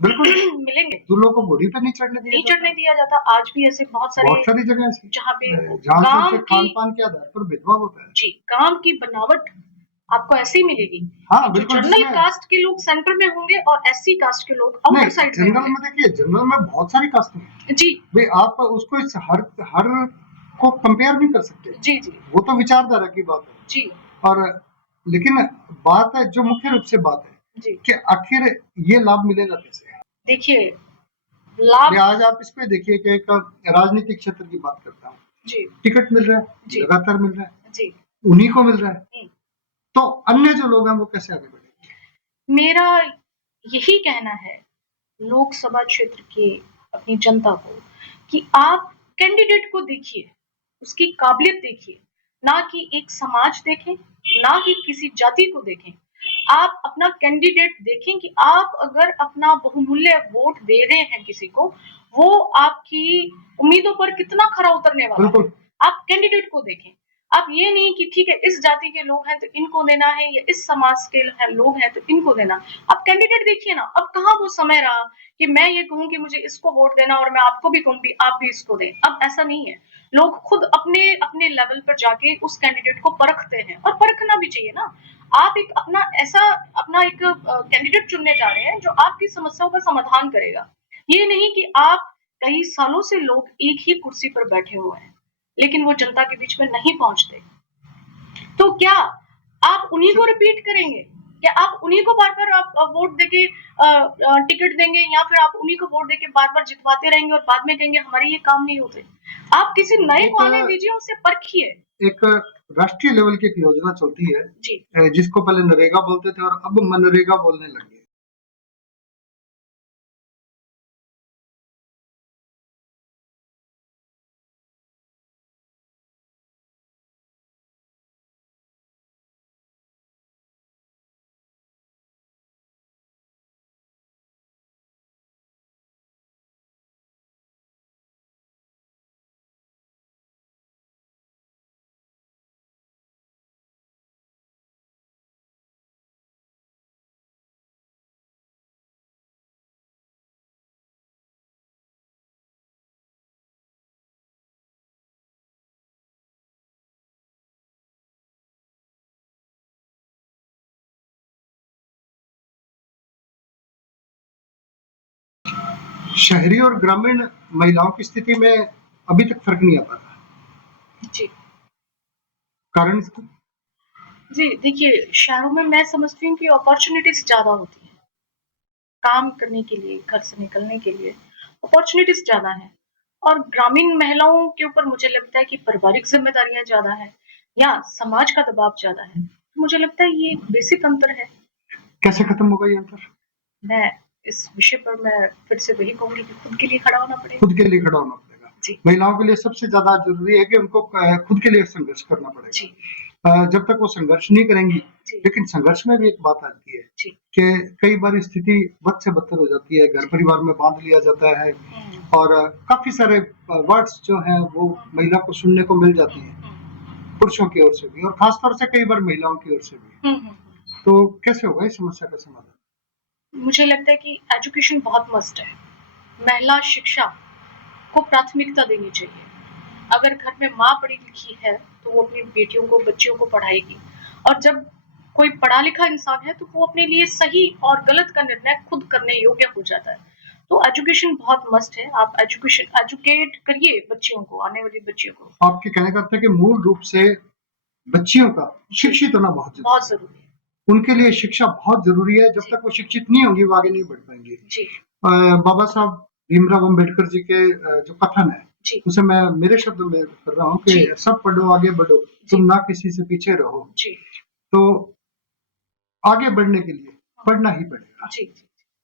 बिल्कुल। मिलेंगे, दूल्हों को घोड़ी पे नहीं चढ़ने दिया नहीं जाता। चढ़ने दिया जाता। आज भी ऐसे बहुत सारी जगह ऐसी जहाँ पे जहाँ गाँव सिर्फ की खान पान के आधार पर भेदभाव होता है। जी, गाँव की बनावट आपको ऐसी मिलेगी हाँ कि जो बिल्कुल, जनरल जिसमें कास्ट के लोग सेंटर में होंगे और एससी कास्ट के लोग आउटर नहीं, साइड में जनरल होंगे। में देखिए, जनरल में बहुत सारी कास्ट है जी, भाई, आप उसको इस हर को कंपेयर नहीं कर सकते, जी, जी, वो तो विचारधारा की बात है। जी, और लेकिन बात है, जो मुख्य रूप से बात है जी। कि आखिर ये लाभ मिलेगा कैसे? देखिए, लाभ आज आप इस पे देखिए कि एक राजनीतिक क्षेत्र की बात करता हूँ, जी, टिकट मिल रहा है, जी, लगातार मिल रहा है, जी। उन्हीं को मिल रहा है, हुँ। तो अन्य जो लोग हैं वो कैसे आगे बढ़ेंगे? मेरा यही कहना है लोकसभा क्षेत्र के अपनी जनता को कि आप कैंडिडेट को देखिए, उसकी काबिलियत देखिए, ना कि एक समाज देखें, ना ही किसी जाति को देखें। आप अपना कैंडिडेट देखें कि आप अगर अपना बहुमूल्य वोट दे रहे हैं किसी को, वो आपकी उम्मीदों पर कितना खरा उतरने वाला है। बिल्कुल। आप कैंडिडेट को देखें। आप ये नहीं कि ठीक है इस जाति के लोग हैं तो इनको देना है या इस समाज के लोग हैं तो इनको देना। आप कैंडिडेट देखिए ना, अब कहाँ वो समय रहा कि मैं ये कहूँ कि मुझे इसको वोट देना और मैं आपको भी कहूँगी आप भी इसको दें। अब ऐसा नहीं है। लोग खुद अपने लेवल पर जाके उस कैंडिडेट को परखते हैं और परखना भी चाहिए ना। आप अपना एक कैंडिडेट चुनने जा रहे हैं जो आपकी समस्याओं का समाधान करेगा। ये नहीं कि आप कई सालों से लोग एक ही कुर्सी पर बैठे हुए हैं, लेकिन वो जनता के बीच में नहीं पहुँचते। तो क्या आप उन्हीं को रिपीट करेंगे? क्या आप उन्हीं को बार-बार आप वोट देके टिकट देंगे या फिर आप उन्हीं को वोट देके बार-बार जितवाते रहेंगे और बाद में कहेंगे हमारे ये काम नहीं होते? आप किसी नए को आने दीजिए, उससे परखिए। एक राष्ट्रीय लेवल की एक योजना चलती है, जी। जिसको पहले नरेगा बोलते थे और अब मनरेगा बोलने लगे। शहरी और ग्रामीण महिलाओं की स्थिति में अभी तक फर्क नहीं आ पा रहा। जी कारण इसका? जी, देखिए शहरों में मैं समझती हूँ कि अपॉर्चुनिटीज ज्यादा होती है काम करने के लिए, घर से निकलने के लिए अपॉर्चुनिटीज ज्यादा है। और ग्रामीण महिलाओं के ऊपर मुझे लगता है कि पारिवारिक जिम्मेदारियां ज्यादा है या समाज का दबाव ज्यादा है। तो मुझे लगता है ये एक बेसिक अंतर है। कैसे खत्म होगा ये अंतर? मैं इस विषय पर मैं फिर से वही कहूंगी कि खुद के लिए खड़ा होना पड़ेगा। खुद के लिए खड़ा होना पड़ेगा। जी महिलाओं के लिए सबसे ज्यादा जरूरी है कि उनको खुद के लिए संघर्ष करना पड़ेगा। जी जब तक वो संघर्ष नहीं करेंगी, जी लेकिन संघर्ष में भी एक बात आती है जी कि कई बार स्थिति बद से बदतर हो जाती है, घर परिवार में बांध लिया जाता है और काफी सारे वर्ड्स जो है वो महिला को सुनने को मिल जाती है, पुरुषों की ओर से भी और खासतौर से कई बार महिलाओं की ओर से भी। तो कैसे होगा इस समस्या का समाधान? मुझे लगता है कि एजुकेशन बहुत मस्ट है। महिला शिक्षा को प्राथमिकता देनी चाहिए। अगर घर में माँ पढ़ी लिखी है तो वो अपनी बेटियों को बच्चियों को पढ़ाएगी और जब कोई पढ़ा लिखा इंसान है तो वो अपने लिए सही और गलत का निर्णय खुद करने योग्य हो जाता है। तो एजुकेशन बहुत मस्ट है। आप एजुकेट करिए बच्चियों को, आने वाली बच्चियों को। आपके कहने का अर्थ है कि मूल रूप से बच्चियों का शिक्षित होना बहुत जरूरी है। उनके लिए शिक्षा बहुत जरूरी है। जब तक वो शिक्षित नहीं होंगी वो आगे नहीं बढ़ पाएंगे। जी बाबा साहब भीमराव अम्बेडकर जी के जो कथन है जी उसे मैं मेरे शब्द में कर रहा हूँ कि जी सब पढ़ो आगे बढ़ो, तुम ना किसी से पीछे रहो। जी तो आगे बढ़ने के लिए पढ़ना ही पड़ेगा। जी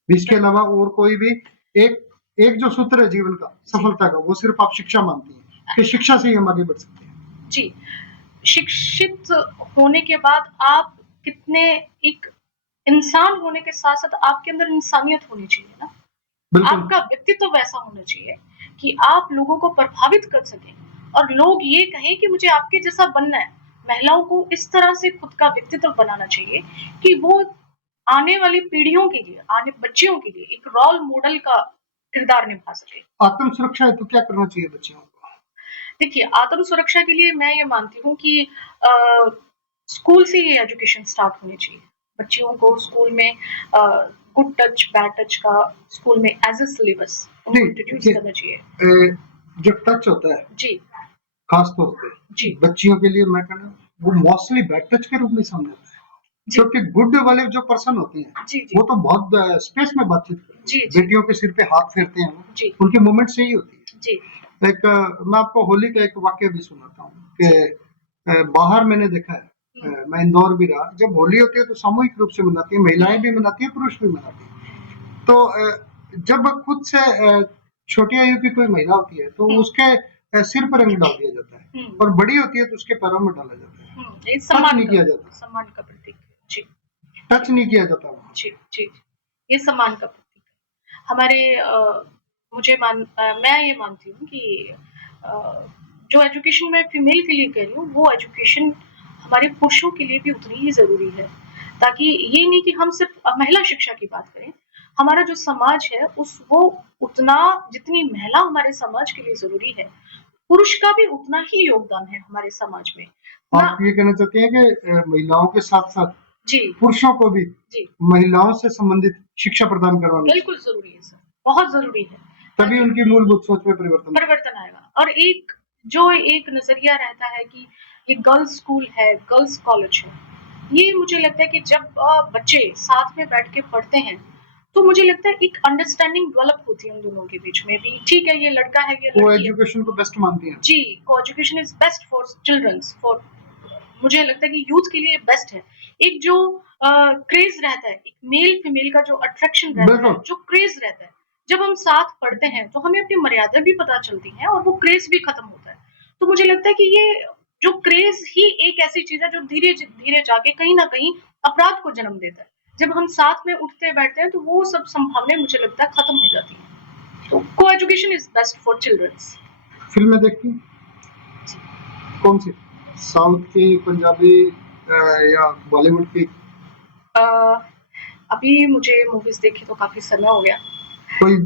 इसके अलावा और कोई भी एक एक जो सूत्र है जीवन का सफलता का, वो सिर्फ आप शिक्षा मानती हैं कि शिक्षा से ही हम आगे बढ़ सकते हैं। जी, शिक्षित होने के बाद आप कितने एक इंसान होने के साथ-साथ आपके अंदर इंसानियत होनी चाहिए ना। बिल्कुल आपका व्यक्तित्व वैसा होना चाहिए कि आप लोगों को प्रभावित कर सकें और लोग ये कहें कि मुझे आपके जैसा बनना है। महिलाओं को इस तरह से खुद का व्यक्तित्व बनाना चाहिए कि वो आने वाली पीढ़ियों के लिए, आने बच्चियों के लिए एक रोल मॉडल का किरदार निभा सके। आत्म सुरक्षा हेतु क्या करना चाहिए बच्चियों को? देखिए, आत्म सुरक्षा के लिए मैं ये मानती हूँ कि स्कूल से ये एजुकेशन स्टार्ट होनी चाहिए। बच्चियों को स्कूल में गुड टच, बैड टच का स्कूल में एज़ अ सिलेबस उनको इंट्रोड्यूस करना चाहिए। जो टच होता है जी, खास तौर पे जी, बच्चियों के लिए मैं कहना वो मोस्टली बैड टच के रूप में सामने आता है। जी, क्योंकि गुड वाले जो पर्सन होते हैं जी, जी, वो तो बहुत स्पेस में बातचीत करते जी, हैं, जी, बेटियों के सिर पे हाथ फेरते हैं वो, जी, उनकी मूवमेंट सही होती है। जी, एक मैं आपको होली का एक वाक्य भी सुनाता हूँ कि जी, बाहर मैंने देखा है, मैं इंदौर भी रहा, जब होली होती है तो सामूहिक रूप से मनाती है, महिलाएं भी मनाती है, पुरुष भी मनाते हैं। तो जब खुद से छोटी आयु की कोई महिला होती है तो उसके सिर पर रंग डाल दिया जाता है और बड़ी होती है तो उसके पैरों में डाला जाता है, ये टच नहीं किया जाता, सम्मान का प्रतीक है। जी, टच नहीं किया जाता वहाँ। जी, जी, ये सम्मान का प्रतीक है। हमारे मैं ये मानती हूँ कि अ, जो एजुकेशन मैं फीमेल के लिए कह रही हूँ, वो एजुकेशन हमारे पुरुषों के लिए भी उतनी ही ज़रूरी है। ताकि ये नहीं कि हम सिर्फ़ महिला शिक्षा की बात करें, हमारा जो समाज है वो उतना जितनी महिला हमारे समाज के लिए ज़रूरी है, पुरुष का भी उतना ही योगदान है हमारे समाज में। आप ये कहना चाहते हैं कि महिलाओं के साथ-साथ जी, पुरुषों को भी जी, महिलाओं से संबंधित शिक्षा प्रदान करवानी बिल्कुल ज़रूरी है सर, बहुत ज़रूरी है। तभी उनकी मूलभूत सोच में परिवर्तन आएगा। और एक नज़रिया रहता है कि ये गर्ल्स स्कूल है, गर्ल्स कॉलेज है। ये मुझे लगता है कि जब बच्चे साथ में बैठ के पढ़ते हैं, तो मुझे लगता है एक अंडरस्टैंडिंग डेवलप होती है उन दोनों के बीच में भी। ठीक है, ये लड़का है, ये को लड़की है। एजुकेशन को बेस्ट मानती हैं। जी, coeducation is best for childrens for मुझे लगता है कि यूथ के लिए बेस्ट है। एक जो क्रेज़ रहता है, एक मेल-फीमेल का जो अट्रैक्शन रहता है, जो क्रेज़ रहता है, जब हम साथ पढ़ते हैं, तो हमें अपनी मर्यादा भी पता चलती है और वो क्रेज़ भी खत्म होता है। तो मुझे लगता है कि ये जो क्रेज़ ही एक ऐसी चीज़ है जो धीरे जाके कहीं न कहीं अपराध को जन्म देता है। जब हम साथ में उठते-बैठते हैं, तो वो सब संभावनाएँ मुझे लगता है खत्म हो जाती हैं। तो को-एजुकेशन इज़ बेस्ट फॉर चिल्ड्रंस। फिल्में देखती हैं? कौन सी? साउथ की, पंजाबी या बॉलीवुड की? अ, अभी मुझे मूवीज़ देखे तो काफ़ी समय हो गया। कोई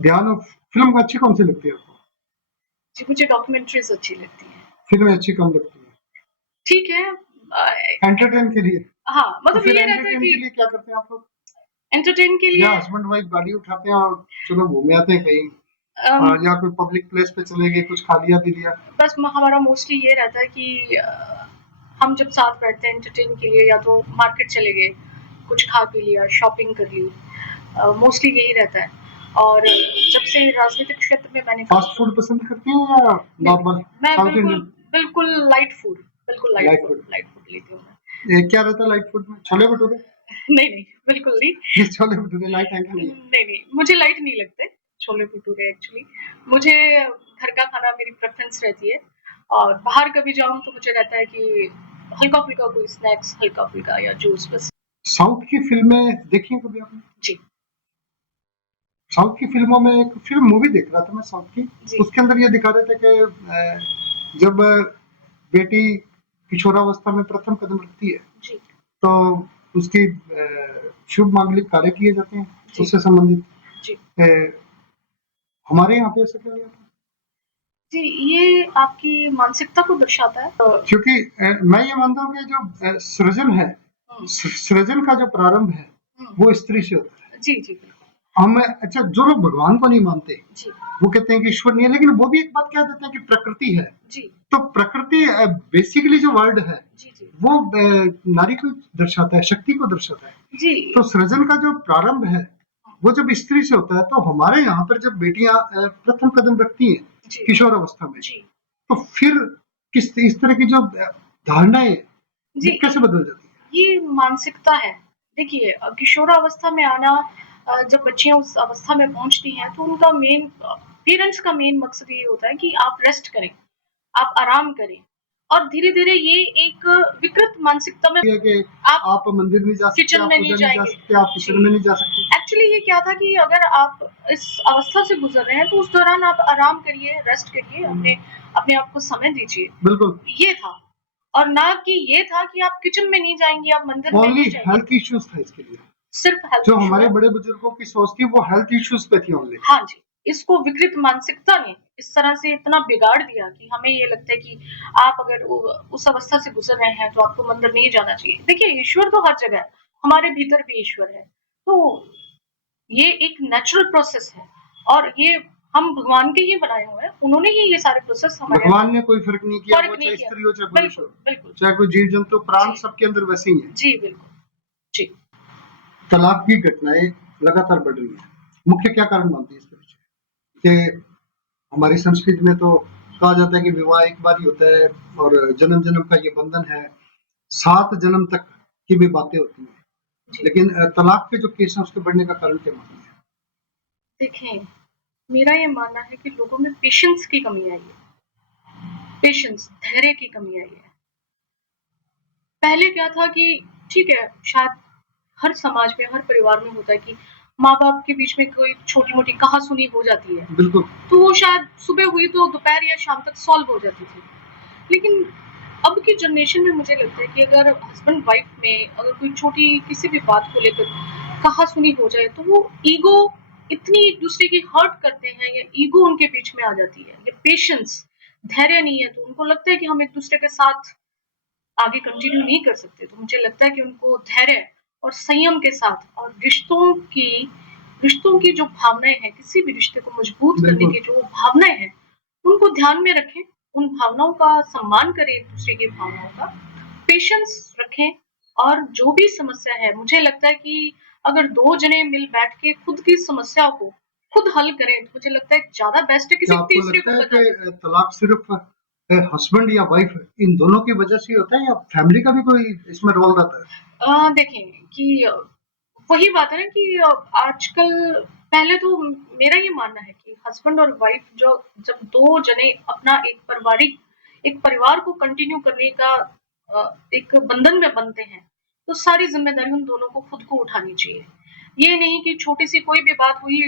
ध्यान हो फिल्म अच्छी कौन सी लगती है आपको? जी, मुझे डॉक्यूमेंट्रीज़ अच्छी लगती हैं। फिल्में अच्छी कम लगती है? ठीक है एंटरटेन के लिए? हाँ, तो मतलब फिर ये रहता है एंटरटेन कि के लिए क्या करते हैं आप लोग? एंटरटेन के या लिए हस्बैंड वाइफ गाड़ी उठाते हैं और चलो घूमे आते हैं कहीं, अम, या कोई पब्लिक प्लेस पे चले गए, कुछ खा लिया पी लिया। बस हमारा मोस्टली ये रहता है कि हम जब साथ बैठते हैं एंटरटेन के लिए या तो मार्केट चले गए, कुछ खा पी लिया, शॉपिंग कर ली, मोस्टली यही रहता है। और जब से राजनीतिक क्षेत्र में मैंने फास्ट फूड पसंद करते हैं या नॉर्मल मैं साउथ बिल्कुल इंडियन? बिल्कुल लाइट फूड, बिल्कुल लाइट फूड। लाइट फूड लेती हूँ मैं। क्या रहता है लाइट फूड में? छोले भटूरे? नहीं नहीं, बिल्कुल नहीं। ये छोले भटूरे लाइट है क्या? नहीं है। नहीं नहीं, मुझे लाइट नहीं लगते छोले भटूरे एक्चुअली। मुझे घर का खाना मेरी प्रेफरेंस रहती है, और बाहर कभी जाऊँ तो मुझे रहता है कि हल्का फुल्का कोई स्नैक्स, हल्का फुल्का या जूस बस। साउथ की फिल्में देखी हैं कभी आपने? जी साउथ की फिल्मों में एक फिल्म मूवी देख रहा था मैं साउथ की, जी उसके अंदर ये दिखा रहे थे कि जब बेटी किशोरावस्था में प्रथम कदम रखती है जी तो उसकी शुभ मांगलिक कार्य किए जाते हैं जी उससे संबंधित। जी अ, हमारे यहाँ पे ऐसा क्या नहीं होता? जी, ये आपकी मानसिकता को दर्शाता है। क्योंकि मैं ये मानता हूँ कि जो सृजन है, हम्म, सृजन का जो प्रारंभ है हम्म, वो स्त्री से होता है। जी जी बिल्कुल। हम अच्छा, जो लोग भगवान को नहीं मानते जी वो कहते हैं कि ईश्वर नहीं है, लेकिन वो भी एक बात कह देते हैं कि प्रकृति है। जी तो प्रकृति बेसिकली जो वर्ड है जी जी वो नारी को दर्शाता है, शक्ति को दर्शाता है। जी तो सृजन का जो प्रारंभ है वो जब स्त्री से होता है, तो हमारे यहाँ पर जब बेटियां प्रथम कदम रखती हैं जी किशोर अवस्था में, जी तो फिर किस इस तरह की जो धारणाएं जी, वो कैसे बदल जाती है? ये मानसिकता है। देखिए किशोरावस्था में आना, जब बच्चियां उस अवस्था में पहुंचती हैं तो उनका मेन, पेरेंट्स का मेन मकसद ये होता है कि आप रेस्ट करें, आप आराम करें, और धीरे धीरे ये एक विकृत मानसिकता में ये कि आप आप मंदिर नहीं जा सकते, किचन आप में नहीं पूजा नहीं जा जाएंगे। सकते, आप किचन में नहीं जा सकते। एक्चुअली ये क्या था कि अगर आप इस अवस्था से गुजर रहे हैं तो उस दौरान आप आराम करिए, रेस्ट करिए, अपने अपने आप को समय दीजिए। बिल्कुल। ये था, और ना कि ये था कि आप किचन में नहीं जाएंगे, आप मंदिर में ओनली नहीं जाएंगे। हेल्थ इश्यूज था इसके लिए। सिर्फ हेल्थ जो इशू हमारे है। बड़े बुजुर्गों की सोच थी वो हेल्थ इश्यूज पे थी ओनली। हाँ जी, इसको विकृत मानसिकता ने इस तरह से इतना बिगाड़ दिया कि हमें ये लगता है कि आप अगर उस अवस्था से गुजर रहे हैं तो आपको मंदिर नहीं जाना चाहिए। देखिए ईश्वर तो हर जगह है, हमारे भीतर भी ईश्वर है। तो ये एक नेचुरल प्रोसेस है, और ये हम भगवान के ही बनाए हुए हैं, उन्होंने ही ये सारे प्रोसेस हमारे भगवान ने कोई फर्क नहीं किया, वो फर्क नहीं चाहे किया। स्त्री हो चाहे पुरुष बिल्कुल हो, बिल्कुल चाहे कोई जीव जंतु, प्राण जी सबके अंदर वैसे ही है। जी बिल्कुल जी। तलाक की घटनाएं लगातार बढ़ रही है, मुख्य क्या कारण मानती है इसके पीछे? कि हमारी संस्कृति में तो कहा जाता है कि विवाह एक बार ही होता है और जन्म जन्म का ये बंधन है, 7 जन्म तक की भी बातें होती हैं, जी लेकिन तलाक के जो केस हैं उसके बढ़ने का कारण क्या मानती है? देखें, मेरा ये मानना है कि लोगों में पेशेंस की कमी आई है, पेशेंस, धैर्य की कमी आई है। पहले क्या था कि ठीक है, शायद हर समाज में, हर परिवार में होता है कि माँ-बाप के बीच में कोई छोटी-मोटी कहा-सुनी हो जाती है, बिल्कुल। तो वो शायद सुबह हुई तो दोपहर या शाम तक सॉल्व हो जाती थी। लेकिन अब की जनरेशन में मुझे लगता है कि अगर हस्बैंड वाइफ में अगर कोई छोटी किसी भी बात को लेकर कहा-सुनी हो जाए, तो वो ईगो इतनी एक-दूसरे की हर्ट करते हैं, या ईगो उनके बीच में आ जाती है, या पेशेंस, धैर्य नहीं है, तो उनको लगता है कि हम एक-दूसरे के साथ आगे कंटिन्यू नहीं कर सकते। तो मुझे लगता है कि उनको धैर्य और संयम के साथ, और रिश्तों की जो भावनाएँ हैं, किसी भी रिश्ते को मजबूत करने की जो भावनाएँ हैं, उनको ध्यान में रखें, उन भावनाओं का सम्मान करें, एक-दूसरे की भावनाओं का, पेशेंस रखें, और जो भी समस्या है, मुझे लगता है कि अगर 2 जने मिल बैठ के खुद की समस्या को खुद हल करें, तो मुझे लगता है ज़्यादा बेस्ट है किसी क्या आपको तीसरे लगता को है बताने कि तलाक सिर्फ हस्बैंड या वाइफ इन दोनों की वजह से ही होता है या फैमिली का भी कोई इसमें रोल रहता है? देखें कि वही बात है ना कि आजकल, पहले तो मेरा ये मानना है कि हस्बैंड और वाइफ जो जब 2 जने अपना एक परिवार को कंटिन्यू करने का एक बंधन में बंधते हैं, तो सारी ज़िम्मेदारी उन दोनों को खुद को उठानी चाहिए। ये नहीं कि छोटी-सी कोई भी बात हुई,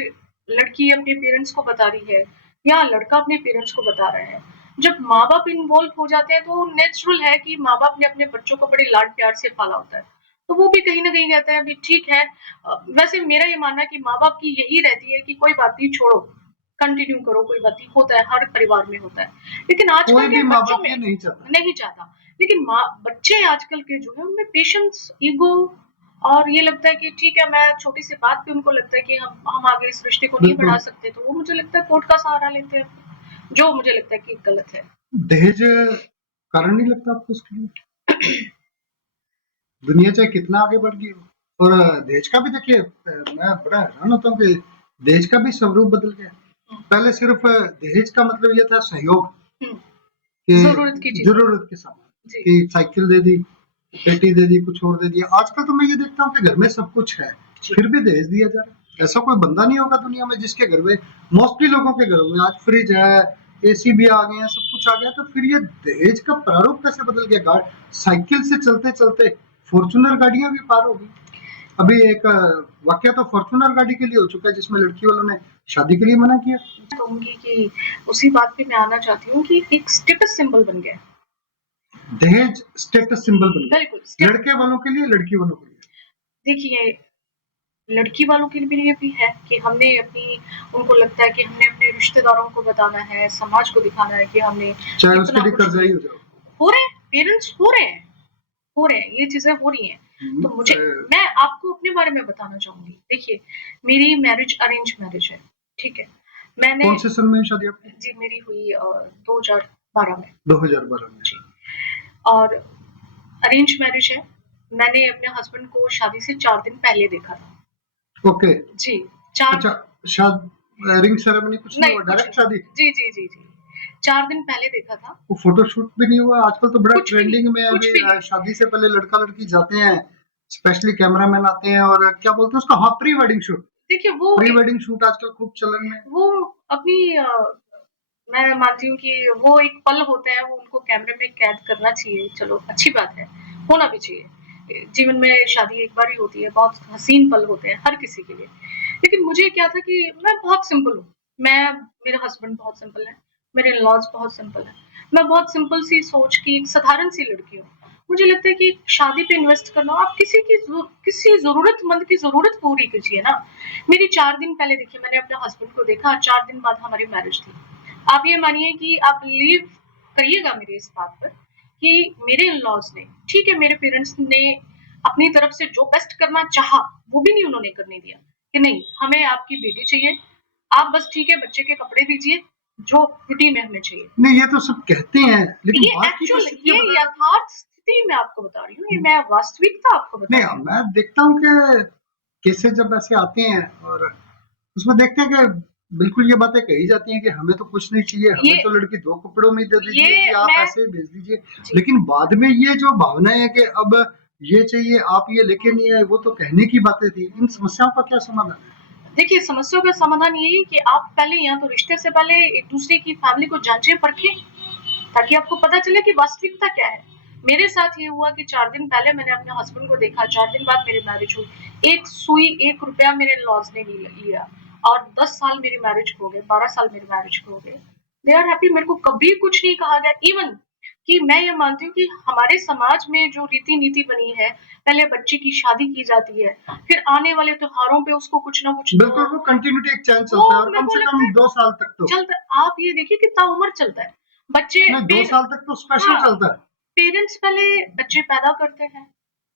लड़की अपने पेरेंट्स को बता रही है या लड़का अपने पेरेंट्स को बता रहा है। जब माँ-बाप इन्वॉल्व हो जाते हैं तो नेचुरल है कि माँ-बाप ने अपने बच्चों को बड़े लाड-प्यार से पाला होता है। तो वो भी कहीं न कहीं कहते हैं अभी ठीक है। वैसे मेरा ये मानना है कि माँ-बाप की यही रहती है कि कोई बात नहीं, छोड़ो, कंटिन्यू करो, कोई बात नहीं, होता है, हर परिवार में होता है। लेकिन आजकल कोई के भी माँ बच्चों बाप में ये नहीं चाहता। नहीं चाहता। लेकिन माँ बच्चे आजकल के जो हैं उनमें पेशेंस, ईगो और ये लगता है कि ठीक है, मैं छोटी सी बात पे उनको लगता है कि हम आगे इस रिश्ते को नहीं बिल्कुल। बढ़ा सकते, तो वो मुझे लगता है कोर्ट का सहारा लेते हैं, जो मुझे लगता है कि गलत है। दहेज कारण नहीं लगता आपको इसके लिए? दुनिया चाहे कितना आगे बढ़ गई हो, और दहेज का भी देखिए, मैं बड़ा हैरान होता हूँ कि दहेज का भी स्वरूप बदल गया। पहले सिर्फ दहेज का मतलब ये था सहयोग, हम्म, कि जरूरत की चीजें। जरूरत के सामान, जी। कि साइकिल दे दी, पेटी दे दी, कुछ और दे दिया। आजकल तो मैं ये देखता हूँ कि घर में सब कुछ है, जी। फिर भी दहेज दिया जा रहा है। ऐसा कोई बंदा नहीं होगा दुनिया में जिसके घर में, मोस्टली लोगों के घरों में आज फ्रिज है, एसी भी आ गए हैं, सब कुछ आ गया, तो फिर ये दहेज का प्रारूप कैसे बदल गया? साइकिल से चलते चलते फॉर्चूनर गाड़ियां भी पार हो गई। अभी एक वाकया तो फॉर्चूनर गाड़ी के लिए हो चुका है, जिसमें लड़की वालों ने शादी के लिए मना किया। कहूंगी कि उसी बात पे मैं आना चाहती हूँ कि एक स्टेटस सिंबल बन गया है। दहेज स्टेटस सिंबल बन गया, बिल्कुल। लड़के वालों के लिए, लड़की वालों के लिए। देखिए, लड़की वालों के लिए भी है कि हमने अपनी, उनको लगता है कि हमने अपने रिश्तेदारों को बताना है, समाज को दिखाना है कि हमने चाहे उसके इतना लिए कुछ कर्जाई हो जाओ। हो रहे हैं, पेरेंट्स हो रहे हैं, ये चीजें हो रही हैं। तो मुझे, मैं आपको अपने बारे में बताना चाहूंगी। देखिए, मेरी मैरिज अरेंज मैरिज है, ठीक है। मैंने, कौन से सन में शादी आपकी? जी मेरी हुई 2012 में। 2012 में। जी। और अरेंज मैरिज है। मैंने अपने हस्बैंड को शादी से 4 दिन पहले देखा था। ओके। जी, 4, अच्छा, शायद रिंग सेरेमनी कुछ नहीं नहीं हुआ, कुछ डायरेक्ट शादी? नहीं। जी। 4 दिन पहले देखा था। वो फोटोशूट भी नहीं हुआ? आजकल तो बड़ा कुछ भी नहीं, ट्रेंडिंग में है कुछ अभी, भी नहीं। शादी से पहले लड़का लड़की जाते हैं, स्पेशली कैमरामैन आते हैं, और क्या बोलते हैं उसका, हाँ, प्री वेडिंग शूट। देखिए वो प्री वेडिंग शूट आजकल खूब चलन में है। वो अपनी मैं मानती हूँ कि वो एक पल होते हैं, वो उनको कैमरे में कैद करना चाहिए, चलो अच्छी बात है, होना भी चाहिए। जीवन में शादी एक बार ही होती है, बहुत हसीन पल होते हैं हर किसी के लिए। लेकिन मुझे क्या था कि मैं बहुत सिंपल हूँ, मैं, मेरे हस्बैंड बहुत सिंपल है, मेरे इन-लॉज़ बहुत सिंपल है। मैं बहुत सिंपल सी सोच की एक साधारण सी लड़की हूँ। मुझे लगता है कि शादी पे इन्वेस्ट करना, आप किसी ज़रूरतमंद की ज़रूरत पूरी कीजिए ना। मेरी 4 दिन पहले, देखिए, मैंने अपने हस्बैंड को देखा, 4 दिन बाद हमारी मैरिज थी। आप ये मानिए कि आप बिलीव करिएगा मेरी इस बात पर कि मेरे इन-लॉज़ ने, ठीक है, मेरे पेरेंट्स ने अपनी तरफ से जो बेस्ट करना चाहा, वो भी नहीं उन्होंने करने दिया कि नहीं, हमें आपकी बेटी चाहिए, आप बस ठीक है बच्चे के कपड़े दीजिए, जो रूटीन में हमें चाहिए। नहीं, ये तो सब कहते हैं, लेकिन ये बात की तो एक्चुअल, स्थितियां ये बदल जाती यथार्थ स्थिति मैं आपको बता रही हूँ, ये मैं वास्तविकता आपको हैं। बता रही नहीं, हूँ। मैं देखता हूँ कि केसेस जब ऐसे आते हैं, और उसमें देखते हैं कि बिल्कुल ये बातें कही जाती हैं कि हमें तो कुछ नहीं चाहिए, हमें ये तो लड़की 2 कपड़ों में ही दे दीजिए ये जी, आप मैं, ऐसे ही भेज दीजिए। जी। लेकिन बाद में ये जो भावनाएं है कि अब ये चाहिए, आप ये लेके नहीं आए, वो तो कहने की बातें थी। इन समस्याओं का क्या समाधान है? देखिए, समस्याओं का समाधान यही है कि आप पहले, या तो रिश्ते से पहले एक दूसरे की फैमिली को जांचें परखें, ताकि आपको पता चले कि वास्तविकता क्या है। मेरे साथ ये हुआ कि 4 दिन पहले मैंने अपने हस्बैंड को देखा, 4 दिन बाद मेरी मैरिज हुई। एक सुई, 1 रुपया मेरे लॉज ने नहीं लिया, और 10 साल मेरी मैरिज को हो गए, 12 साल मेरी मैरिज को हो गए। दे आर हैप्पी, मेरे को कभी कुछ नहीं कहा गया। इवन कि मैं ये मानती हूँ कि हमारे समाज में जो रीति-नीति बनी है, पहले बच्चे की शादी की जाती है, फिर आने वाले त्योहारों पे उसको कुछ ना कुछ बिल्कुल, वो कंटिन्यूटी एक चैन वो चलता है, और मेरे कम को से लगता कम है 2 साल तक तो। चलता। आप ये देखिए कितना उम्र चलता है। बच्चे नहीं, 2 साल तक तो स्पेशल हाँ, चलता है। पेरेंट्स पहले बच्चे पैदा करते हैं,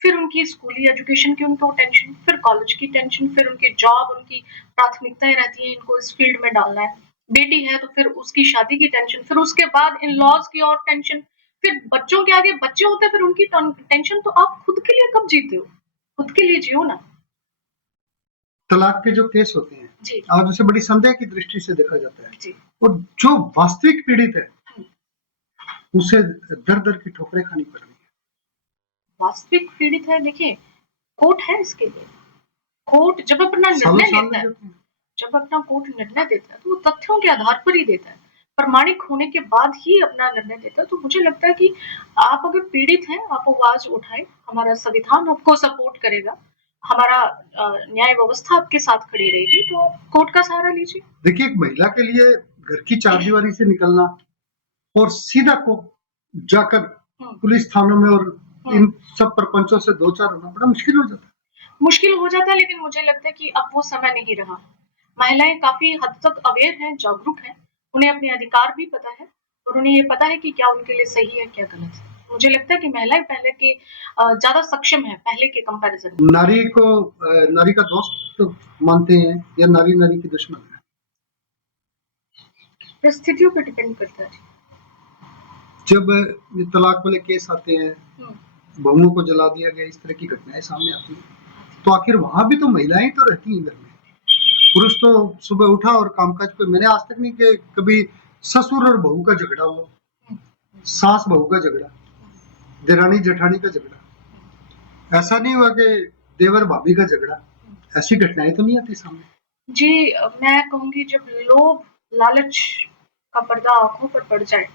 फिर उनकी स्कूली एजुकेशन की उनको टेंशन, फिर कॉलेज की टेंशन, फिर उनकी जॉब, उनकी प्राथमिकताएं रहती हैं, इनको इस फील्ड में डालना है। बेटी है तो फिर उसकी शादी की टेंशन, फिर उसके बाद इन लॉज की और टेंशन, फिर बच्चों के आगे बच्चे होते हैं, फिर उनकी टेंशन। तो आप खुद के लिए कब जीते हो? खुद के लिए जियो ना। तलाक के जो केस होते हैं, जी। आज उसे बड़ी संदेह की दृष्टि से देखा जाता है, जी। और जो वास्तविक पीड़ित है उसे दर दर की ठोकरें खानी पड़ रही है। वास्तविक पीड़ित है, देखिए, कोर्ट है इसके लिए। कोर्ट जब अपना सालों निर्णय साल लेता लग है, जाते हैं। जब अपना कोर्ट निर्णय देता है, तो वो तथ्यों के आधार पर ही देता है, प्रमाणिक होने के बाद ही अपना निर्णय देता है। तो मुझे लगता है कि आप अगर पीड़ित हैं, आप आवाज उठाएं, हमारा संविधान आपको सपोर्ट करेगा, हमारा न्याय व्यवस्था आपके साथ खड़ी रहेगी, तो आप कोर्ट का सहारा लीजिए। देखिए, एक महिला के लिए घर की चारदीवारी से निकलना और सीधा को जाकर पुलिस थानों में और इन सब प्रपंचों से दो चार होना बड़ा मुश्किल हो जाता है। मुश्किल हो जाता है, लेकिन मुझे लगता है कि अब वो समय नहीं रहा। महिलाएं काफी हद तक अवेयर हैं, जागरूक हैं, उन्हें अपने अधिकार भी पता है, और उन्हें ये पता है कि क्या उनके लिए सही है, क्या गलत है। मुझे लगता है कि महिलाएं पहले के ज्यादा सक्षम है पहले के कंपैरिजन में। नारी को नारी का दोस्त मानते हैं या नारी नारी की दुश्मन है? परिस्थितियों पर डिपेंड करता है। जब ये तलाक वाले केस आते हैं, हम्म, बहुओं को जला दिया गया, इस तरह की घटनाएं सामने आती हैं, तो आखिर वहां भी तो महिलाएं तो रहती हैं घर में। पुरुष तो सुबह उठा और कामकाज पे, मैंने आज तक नहीं कि कभी ससुर और बहू का झगड़ा हुआ, हम्म, सास बहू का झगड़ा, देरानी जेठानी का झगड़ा, ऐसा नहीं हुआ कि देवर भाभी का झगड़ा, ऐसी घटनाएं तो नहीं आती सामने। जी मैं कहूंगी जब लोभ लालच का पर्दा आंखों पर पड़ जाए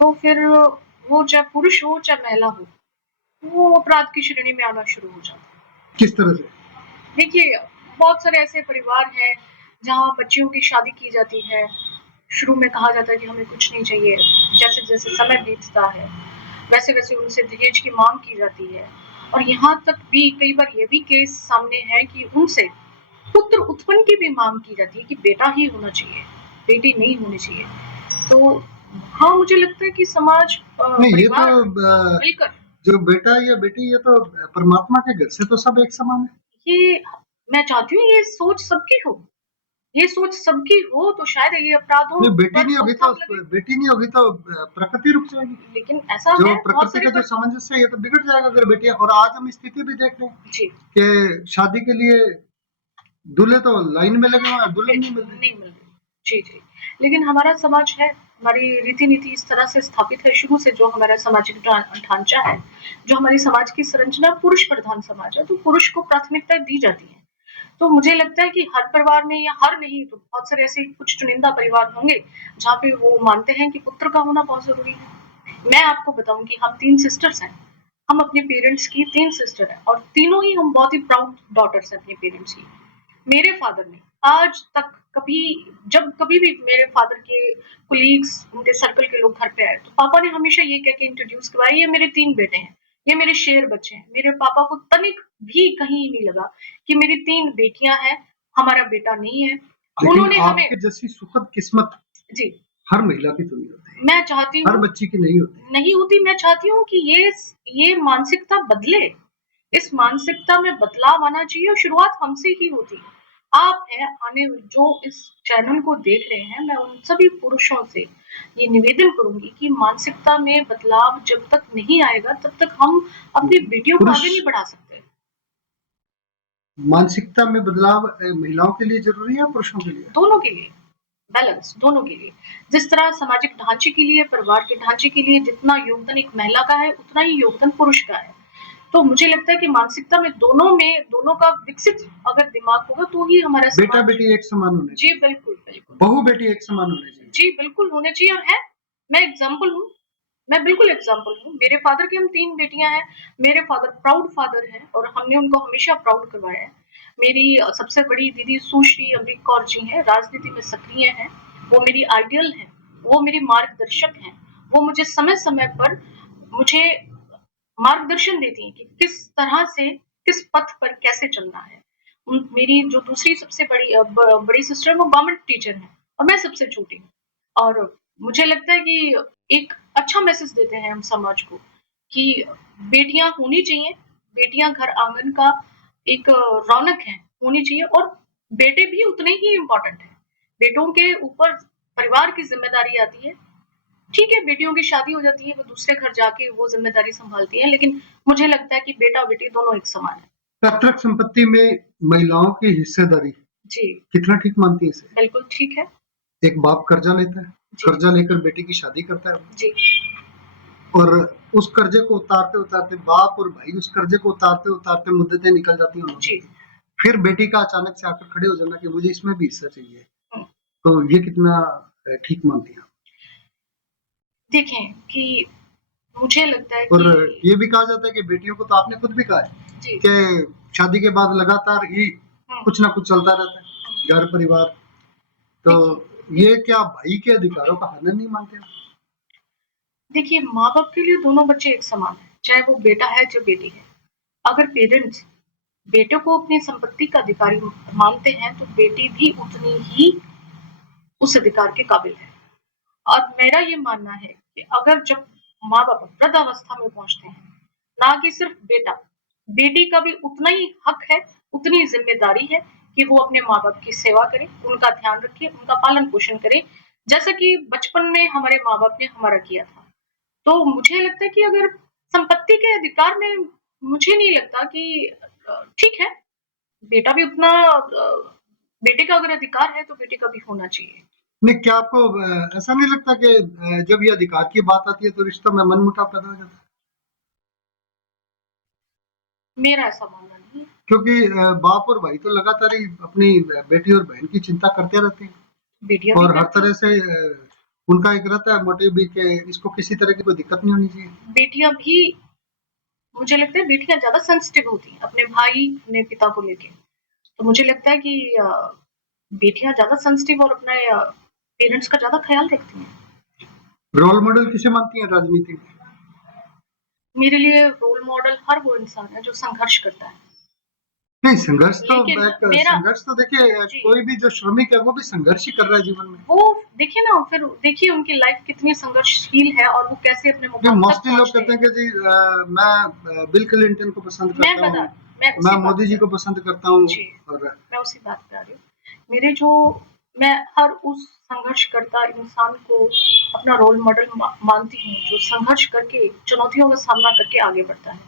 तो फिर वो चाहे पुरुष हो चाहे महिला हो वो अपराध की श्रेणी में आना शुरू हो जाता है। किस तरह से? देखिए बहुत सारे ऐसे परिवार हैं जहाँ बच्चियों की शादी की जाती है। शुरू में कहा जाता है कि हमें कुछ नहीं चाहिए, जैसे जैसे समय बीतता है वैसे वैसे उनसे दहेज की मांग की जाती है। और यहाँ तक भी कई बार ये भी केस सामने है कि उनसे पुत्र उत्पन्न की भी मांग की जाती है कि बेटा ही होना चाहिए, बेटी नहीं होनी चाहिए। तो हाँ मुझे लगता है कि समाज नहीं, ये तो परिवार मिलकर जो बेटा या बेटी, ये तो परमात्मा के घर से तो सब एक समान है। ये मैं चाहती हूँ ये सोच सबकी हो, ये सोच सबकी हो तो शायद ये अपराधों नहीं, बेटी पर नहीं होगी तो रोकथाम लगे। बेटी नहीं होगी तो प्रकृति रुक जाएगी। लेकिन ऐसा जो है बहुत प्रकृति सारे का जो सामंजस्य है ये तो बिगड़ जाएगा अगर बेटियां। और आज हम स्थिति भी देख रहे हैं जी कि शादी के लिए दूल्हे तो लाइन में लगे हुए हैं, दुल्हन नहीं मिल रही। नहीं मिल रही। जी जी लेकिन हमारा समाज है, हमारी रीति नीति इस तरह से स्थापित है शुरू से, जो हमारा सामाजिक ढांचा है, जो हमारी समाज की संरचना पुरुष प्रधान समाज है, तो पुरुष को प्राथमिकता दी जाती है। तो मुझे लगता है कि हर परिवार में या हर नहीं तो बहुत सारे ऐसे कुछ चुनिंदा परिवार होंगे जहाँ पे वो मानते हैं कि पुत्र का होना बहुत जरूरी है। मैं आपको बताऊं कि हम 3 सिस्टर्स हैं, हम अपने पेरेंट्स की 3 सिस्टर हैं और तीनों ही हम बहुत ही प्राउड डॉटर्स हैं अपने पेरेंट्स की। मेरे फादर ने आज तक कभी जब कभी भी मेरे फादर के कुलीग्स उनके सर्कल के लोग घर पे आए तो पापा ने हमेशा ये कह के इंट्रोड्यूस करवाया ये मेरे 3 बेटे हैं, ये मेरे शेर बच्चे हैं। मेरे पापा को तनिक भी कहीं नहीं लगा कि मेरी 3 बेटियां हैं, हमारा बेटा नहीं है। उन्होंने लेकिन हमें आपके जैसी सुखद किस्मत जी हर महिला की तो नहीं होती, मैं चाहती हर हूँ बच्ची की नहीं होती। नहीं होती। मैं चाहती हूँ कि ये मानसिकता बदले, इस मानसिकता में बदलाव आना चाहिए और शुरुआत हमसे ही होती है। आप हैं आने जो इस चैनल को देख रहे हैं, मैं उन सभी पुरुषों से ये निवेदन करूंगी कि मानसिकता में बदलाव जब तक नहीं आएगा तब तक हम अपनी बेटियों को पुरुष आगे नहीं बढ़ा सकते। मानसिकता में बदलाव महिलाओं के लिए जरूरी है, पुरुषों के लिए? दोनों के लिए बैलेंस, दोनों के लिए। जिस तरह सामाजिक ढांचे के लिए, परिवार के ढांचे के लिए जितना योगदान एक महिला का है उतना ही योगदान पुरुष का है। तो मुझे लगता है कि मानसिकता में दोनों का विकसित अगर दिमाग होगा तो ही हमारा बेटा समाज बेटी एक समान होने जी चाहिए, बिल्कुल बिल्कुल बहू बेटी एक समान होने चाहिए। जी बिल्कुल होने चाहिए और है। मैं एग्जाम्पल हूँ, मैं बिल्कुल एग्जाम्पल हूँ। मेरे फादर की हम 3 बेटियां हैं, मेरे फादर प्राउड फादर हैं और हमने उनको हमेशा प्राउड करवाया है। मेरी सबसे बड़ी दीदी सुश्री अमरीक कौर जी हैं, राजनीति में सक्रिय हैं, वो मेरी आइडियल हैं, वो मेरी मार्गदर्शक हैं। वो मुझे समय समय पर मुझे मार्गदर्शन देती हैं कि किस तरह से किस पथ पर कैसे चलना है। मेरी जो दूसरी सबसे बड़ी सिस्टर वो गवर्नमेंट टीचर है और मैं सबसे छोटी हूँ। और मुझे लगता है कि एक अच्छा मैसेज देते हैं हम समाज को कि बेटियां होनी चाहिए, बेटियां घर आंगन का एक रौनक है, होनी चाहिए। और बेटे भी उतने ही इम्पोर्टेंट है। बेटों के ऊपर परिवार की जिम्मेदारी आती है। ठीक है बेटियों की शादी हो जाती है, वो दूसरे घर जाके वो जिम्मेदारी संभालती है, लेकिन मुझे लगता है कि बेटा बेटी दोनों एक समान है। पैतृक संपत्ति में महिलाओं की हिस्सेदारी जी कितना ठीक मानती है इसे? बिल्कुल ठीक है। एक बाप कर्जा लेता है, जी कर्जा लेकर बेटी की शादी करता है, जी और उस कर्जे को उतारते उतारते बाप और भाई उस कर्जे को उतारते उतारते मुद्दतें निकल जाती हैं उन्होंने। जी फिर बेटी का अचानक से आकर खड़े हो जाना कि मुझे इसमें भी हिस्सा चाहिए, हम्म। तो ये कितना ठीक मानती हैं? देखें कि मुझे लगता है और कि ये भी कहा जाता है कि बेटियों को, तो आपने खुद भी कहा है जी कि शादी के बाद लगातार ही कुछ ना कुछ चलता रहता है, घर परिवार, तो ये क्या भाई के अधिकारों का हनन नहीं मानते हो? देखिए माँ बाप के लिए दोनों बच्चे एक समान है, चाहे वो बेटा है चाहे बेटी है। अगर पेरेंट्स बेटे को अपनी संपत्ति का अधिकारी मानते हैं तो बेटी भी उतनी ही उस अधिकार के काबिल है। और मेरा ये मानना है कि अगर जब माँ बाप वृद्धावस्था में पहुंचते हैं, ना कि सिर्फ बेटा। बेटी का भी उतना ही हक है, उतनी जिम्मेदारी है कि वो अपने माँ बाप की सेवा करे, उनका ध्यान रखे, उनका पालन पोषण करे, जैसा कि बचपन में हमारे माँ बाप ने हमारा किया था। तो मुझे लगता है कि अगर संपत्ति के अधिकार में मुझे नहीं लगता कि ठीक है, बेटा भी उतना बेटे का अगर अधिकार है तो बेटे का भी होना चाहिए। नहीं, क्या आपको ऐसा नहीं लगता कि जब ये अधिकार की बात आती है तो रिश्तों में मनमुटाव पैदा हो जाता है? मेरा ऐसा मानना नहीं है। क्योंकि बाप और भाई तो लगातार ही अपनी बेटी और बहन की चिंता करते रहते हैं बेटियां भी और हर करती तरह हैं। से उनका एक रहता है मोटिव भी कि इसको किसी तरह की कोई दिक्कत नहीं होनी चाहिए। बेटियां भी, मुझे लगता है बेटियां ज्यादा सेंसिटिव होती हैं अपने भाई, अपने पिता को लेके। तो मुझे लगता है कि बेटियां ज्यादा सेंसिटिव और अपने पेरेंट्स का ज्यादा ख्याल रखती हैं। रोल मॉडल किसे मानती हैं राजनीति में? मेरे लिए रोल मॉडल हर वो इंसान है जो संघर्ष करता है। नहीं, संघर्ष तो लेकिन एक मेरा संघर्ष तो देखिए जी, कोई भी जो श्रमिक है वो भी संघर्ष ही कर रहा है जीवन में। वो देखिए ना, फिर देखिए उनकी लाइफ कितनी संघर्षशील है और वो कैसे अपने जो मुकाम तक मोस्टली लोग पहुंचते कहते हैं। हैं कि जी मैं बिल क्लिंटन को पसंद मैं करता हूँ, बता मैं मैं उसी बात मोदी पे जी को पसंद करता हूँ जी, और मैं उसी बात पे आ रही हूँ। मेरे जो मैं हर उस संघर्षकर्ता इंसान को अपना रोल मॉडल मानती हूँ, जो संघर्ष करके, चुनौतियों का सामना करके आगे बढ़ता है।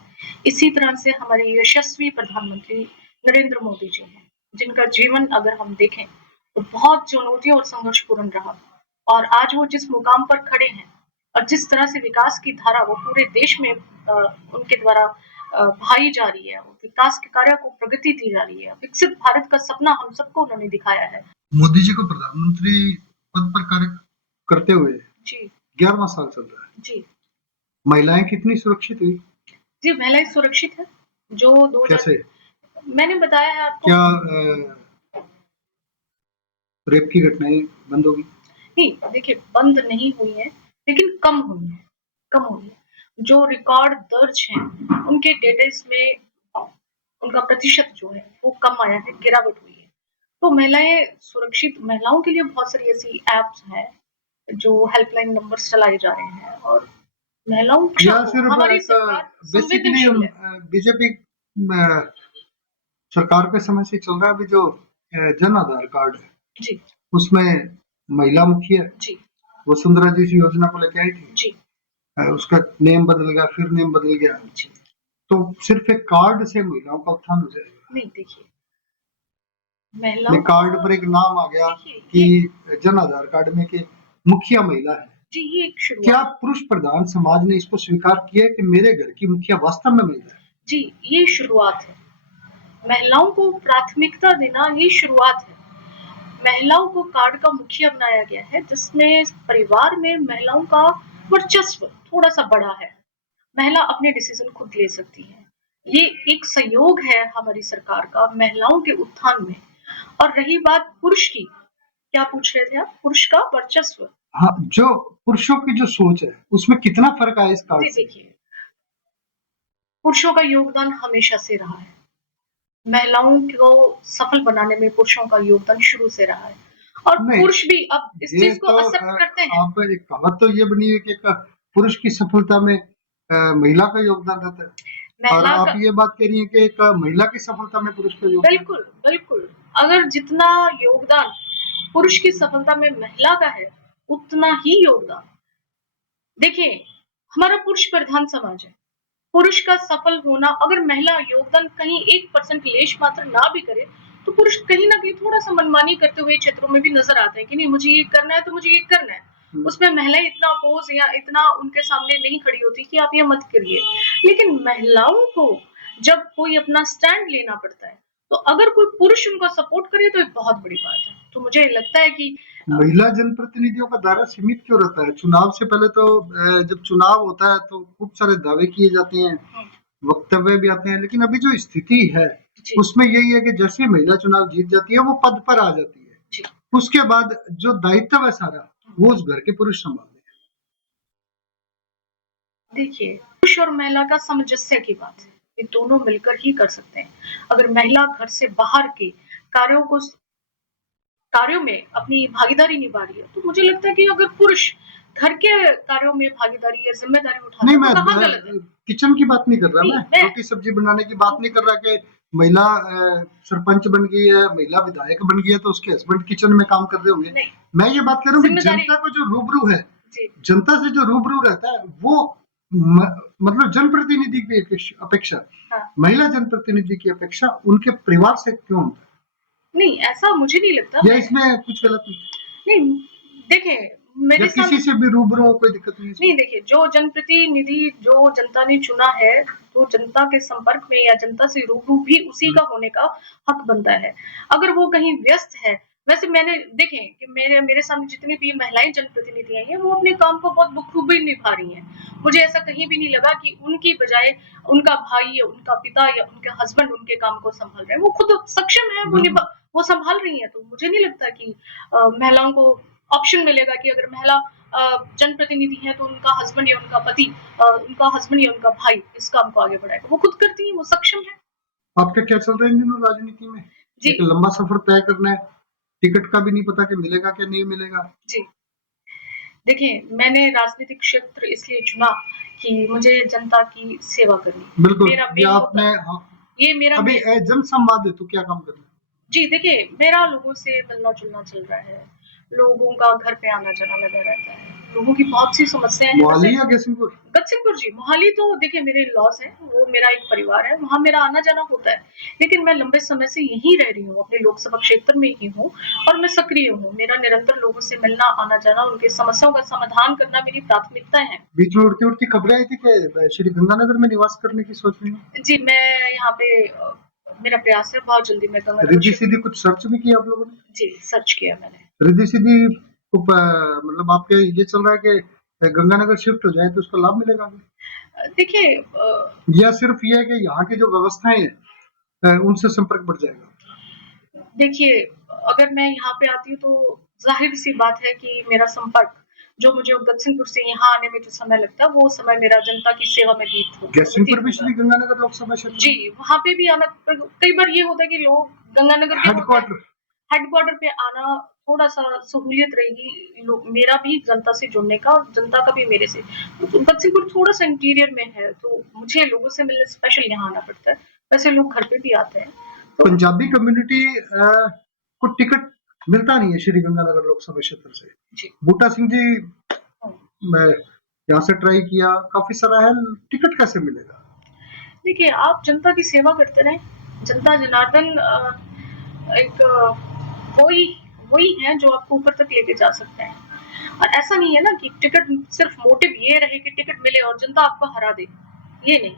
इसी तरह से हमारे यशस्वी प्रधानमंत्री नरेंद्र मोदी जी हैं, जिनका जीवन अगर हम देखें, तो बहुत चुनौतियों और संघर्षपूर्ण रहा और आज वो जिस मुकाम पर खड़े हैं और जिस तरह से विकास की धारा वो पूरे देश में उनके द्वारा बहाई जा रही है, विकास के कार्य को प्रगति दी जा रही है, विकसित भारत का सपना हम सबको उन्होंने दिखाया है। मोदी जी को प्रधानमंत्री पद पर कार्य करते हुए जी 11वां साल चल रहा है। जी महिलाएं कितनी सुरक्षित हुई? जी, महिलाएं सुरक्षित है। जो 2000 कैसे? मैंने बताया है आपको। क्या रेप की घटनाएं बंद होगी? नहीं, देखिए बंद नहीं हुई है, लेकिन कम हुई है, कम हुई है। जो रिकॉर्ड दर्ज हैं, उनके डेटा में उनका प्रतिशत जो है वो कम आया है, गिरावट हुई है। तो महिलाएं सुरक्षित, महिलाओं के लिए बहुत सारी ऐसी एप्स हैं जो हेल्पलाइन नंबर्स चलाए जा रहे हैं और महिलाओं या को सिर्फ हमारी एक सरकार बेसिकली संवेदनशील है। बीजेपी सरकार के समय से चल रहा है अभी जो जन आधार कार्ड है जी उसमें महिला मुखी है। जी वसुंधरा जी इस योजना को लेके आई थी, जी उसका नेम बदल गया, फिर नेम बदल गया, जी। तो सिर्फ एक कार्ड से महिलाओं का उत्थान हो जाएगा? नहीं, देखिए ये महिलाओं कार्ड को, पर एक नाम आ गया देखिए ये कि जन आधार कार्ड में कि मुखिया महिला है। जी, ये एक क्या शुरुआत। पुरुष प्रधान समाज ने इसको स्वीकार किया है कि मेरे घर की मुखिया वास्तव में महिला है? जी, ये शुरुआत है। महिलाओं को प्राथमिकता देना ये शुरुआत है। महिलाओं को कार्ड का मुखिया बनाया गया है, जिसमें परिवार में महिलाओं का वर्चस्व थोड़ा सा बढ़ा है। महिला अपने डिसीजन खुद ले सकती है। ये एक सहयोग है हमारी सरकार का महिलाओं के उत्थान में। और रही बात पुरुष की, क्या पूछ रहे थे आप? पुरुष का वर्चस्व। हाँ, जो पुरुषों की जो सोच है उसमें कितना फर्क आया इस कार्ड से? देखिए, पुरुषों का योगदान हमेशा से रहा है। महिलाओं को सफल बनाने में पुरुषों का योगदान शुरू से रहा है और नहीं, पुरुष भी अब इस ये चीज को तो एक्सेप्ट करते हैं। आप एक कहावत तो ये बनी है कि एक पुरुष की सफलता में महिला का योगदान रहता है और महिला आप का, ये बात कह रही हैं कि एक महिला की सफलता में पुरुष का योगदान है। बिल्कुल बिल्कुल, अगर जितना योगदान पुरुष की सफलता में महिला का है, उतना ही योगदान, देखिए हमारा पुरुष प्रधान समाज है। पुरुष का सफल होना, अगर महिला योगदान कहीं 1% लेश मात्र ना भी करे, तो पुरुष कहीं ना कहीं थोड़ा सा मनमानी करते हुए क्षेत्रों में भी नजर आते हैं कि नहीं मुझे ये करना है तो मुझे ये करना है। उसमें महिलाएं इतना अपोज या इतना उनके सामने नहीं खड़ी होती कि आप ये मत करिए। लेकिन महिलाओं को जब कोई अपना स्टैंड लेना पड़ता है, तो अगर कोई पुरुष उनका सपोर्ट करे तो एक बहुत बड़ी बात है। तो मुझे लगता है कि महिला जनप्रतिनिधियों का दायरा सीमित क्यों रहता है? चुनाव से पहले तो जब चुनाव होता है तो खूब सारे दावे किए जाते हैं, वक्तव्य भी आते हैं, लेकिन अभी जो स्थिति है जी उसमें यही है कि जैसे महिला चुनाव जीत जाती है वो पद पर आ जाती है, जी उसके बाद जो दायित्व है सारा वो उस घर के पुरुष संभालते हैं। देखिए, पुरुष और महिला का सामंजस्य की बात है। ये दोनों मिलकर ही कर सकते हैं। अगर महिला घर से बाहर के कार्यों को कार्यों में अपनी भागीदारी निभा रही है, तो मुझे लगता है कि अगर पुरुष घर के कार्यों में भागीदारी या जिम्मेदारी उठाना नहीं, वो मैं कहाँ गलत है? किचन की बात नहीं कर रहा, नहीं, मैं मैं रोटी सब्जी बनाने की बात नहीं कर रहा कि महिला सरपंच बन गई है, महिला विधायक बन गई है तो उसके हस्बैंड किचन में काम कर रहे होंगे। नहीं, मैं ये बात कर रहा हूँ कि जिम्मेदारी जनता को जो रूबरू है, जी जनता से जो रूबरू रहता है वो मतलब जनप्रतिनिधि की अपेक्षा, हाँ महिला जनप्रतिनिधि की अपेक्षा उनके परिवार से क्यों होता नहीं, ऐसा मुझे नहीं लगता। है? या इसमें कुछ गलत नहीं? नहीं, देखें या मेरे किसी सामने से भी रूबरू हो, कोई दिक्कत नहीं है इसमें? नहीं, देखिए जो जनप्रतिनिधि जो जनता ने चुना है, तो जनता के संपर्क में या जनता से रूबरू भी उसी का होने का हक बनता है। अगर वो कहीं व्यस्त है, वैसे मैंने देखें कि मेरे मेरे सामने जितनी भी महिलाएं जनप्रतिनिधि आई हैं, वो अपने काम को बहुत बखूबी निभा रही हैं। मुझे ऐसा कहीं भी नहीं लगा कि उनकी बजाय उनका भाई या उनका पिता या उनके हस्बैंड उनके काम को संभाल रहे हैं। वो खुद सक्षम है, वो संभाल रही हैं। तो मुझे नहीं लगता कि महिलाओं को ऑप्शन मिलेगा कि अगर महिला जनप्रतिनिधि है तो उनका हस्बैंड या उनका पति उनका हस्बैंड या उनका भाई इस काम को आगे बढ़ाएगा। वो खुद करती है, वो सक्षम है। आपका क्या चल रहा है इन दिनों राजनीति में? जी एक लंबा सफर तय करना है, टिकट का भी नहीं पता कि मिलेगा कि नहीं मिलेगा। जी, देखिए मैंने राजनीतिक क्षेत्र इसलिए चुना कि मुझे जनता की सेवा करनी। बिल्कुल, मेरा ये मेन आपने मुद्दा ये मेरा अभी मेन जन संवाद है तो क्या काम करना है? जी, देखिए मेरा लोगों से मिलना-जुलना चल रहा है। लोगों का घर पे आना-जाना लगा रहता है। लोगों की बहुत सी समस्याएँ हैं। मोहाली वैसे या गैसीपुर? गतसिंहपुर जी, मोहाली तो देखिए मेरे इन-लॉज़ हैं, वो मेरा एक परिवार है, वहाँ मेरा आना-जाना होता है। लेकिन मैं लंबे समय से यहीं रह रही हूँ, अपने लोकसभा क्षेत्र में ही हूँ और मैं सक्रिय हूँ। मेरा निरंतर लोगों से मिलना, आना-जाना, उनकी समस्याओं का समाधान करना मेरी प्राथमिकता है। बीच में उड़ती-उड़ती खबरें आई थी कि श्री गंगानगर में निवास करने की सोच रही हैं। जी, मैं यहाँ पे मेरा प्रयास है बहुत जल्दी मैं गंगानगर रिद्धि-सिद्धि कुछ सर्च भी किया आप लोगों ने? जी, सर्च किया मैंने। रिद्धि-सिद्धि को मतलब आपके ये चल रहा है कि गंगानगर शिफ्ट हो जाए तो उसका लाभ मिलेगा आगे? देखिए या सिर्फ ये है कि यहाँ की जो व्यवस्थाएं हैं उनसे संपर्क बढ़ जाएगा? देखिए, अगर मैं यहाँ पे आती हूँ तो ज़ाहिर-सी बात है कि मेरा संपर्क जो मुझे गतसिंहपुर से यहाँ आने में जो समय लगता है, वो समय मेरा जनता की सेवा में गैसीपुर व्यतीत भी होगा। श्री गंगानगर लोकसभा क्षेत्र में? जी, वहाँ पे भी आना कई बार ये होता है कि लोग गंगानगर के होते हैं, हेडक्वार्टर? हेडक्वार्टर पे आना थोड़ा-सा सहूलियत रहेगी मेरा भी जनता से जुड़ने का और जनता का भी मेरे से। तो गतसिंहपुर थोड़ा-सा इंटीरियर में है, तो मुझे लोगों से मिलने स्पेशल यहाँ आना पड़ता है। वैसे लोग घर पे भी आते हैं। तो पंजाबी कम्युनिटी को टिकट मिलता नहीं है श्री गंगानगर लोकसभा क्षेत्र से। जी। बूटा सिंह जी, हुँ। मैं यहाँ से ट्राई किया, काफी सारा है, टिकट कैसे मिलेगा? देखिए, आप जनता की सेवा करते रहें। जनता जनार्दन एक वही वही है जो आपको ऊपर तक लेके जा सकते हैं। और ऐसा नहीं है ना कि टिकट सिर्फ मोटिव ये रहे कि टिकट मिले और जनता आपको हरा दे, ये नहीं।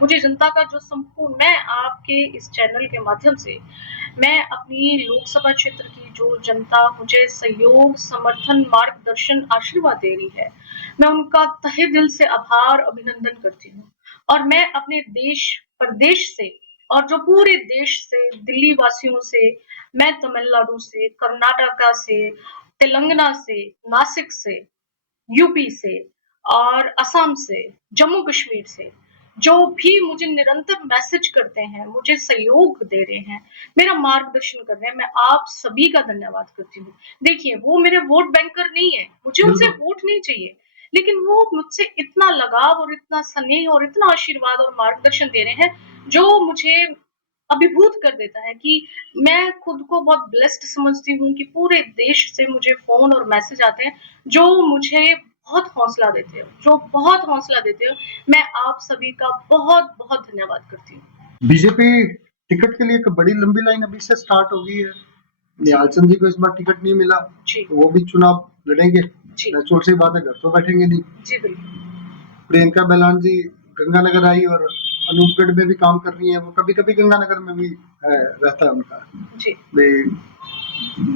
मुझे जनता का जो संपूर्ण मैं आपके इस चैनल के माध्यम से मैं अपनी लोकसभा क्षेत्र की जो जनता मुझे सहयोग, समर्थन, मार्गदर्शन, आशीर्वाद दे रही है, मैं उनका तहे दिल से आभार, अभिनंदन करती हूँ। और मैं अपने देश प्रदेश से और जो पूरे देश से, दिल्ली वासियों से, मैं तमिलनाडु से, कर्नाटका से, तेलंगाना से, नासिक से, यूपी से और असम से, जम्मू कश्मीर से, जो भी मुझे निरंतर मैसेज करते हैं, मुझे सहयोग दे रहे हैं, मेरा मार्गदर्शन कर रहे हैं, मैं आप सभी का धन्यवाद करती हूँ। देखिए, वो मेरे वोट बैंकर नहीं है, मुझे उनसे बिल्कुल। वोट नहीं चाहिए, लेकिन वो मुझसे इतना लगाव और इतना स्नेह और इतना आशीर्वाद और मार्गदर्शन दे रहे हैं, जो मुझे अभिभूत कर देता है कि मैं खुद को बहुत ब्लेस्ड समझती हूँ कि पूरे देश से मुझे फ़ोन और मैसेज आते हैं, जो मुझे बहुत हौसला देते हो, जो बहुत हौसला देते हो। मैं आप सभी का बहुत-बहुत धन्यवाद करती हूँ। बीजेपी टिकट के लिए एक बड़ी लंबी लाइन अभी से स्टार्ट हो गई है। निहाल चंद जी को इस बार टिकट नहीं मिला, जी, तो वो भी चुनाव लड़ेंगे। जी, छोटी सी बात है, घर तो बैठेंगे नहीं। जी, बिल्कुल। प्रियंका बैलान जी गंगानगर आई और अनूपगढ़ में भी काम कर रही है, वो कभी कभी गंगानगर में भी रहता है उनका। जी,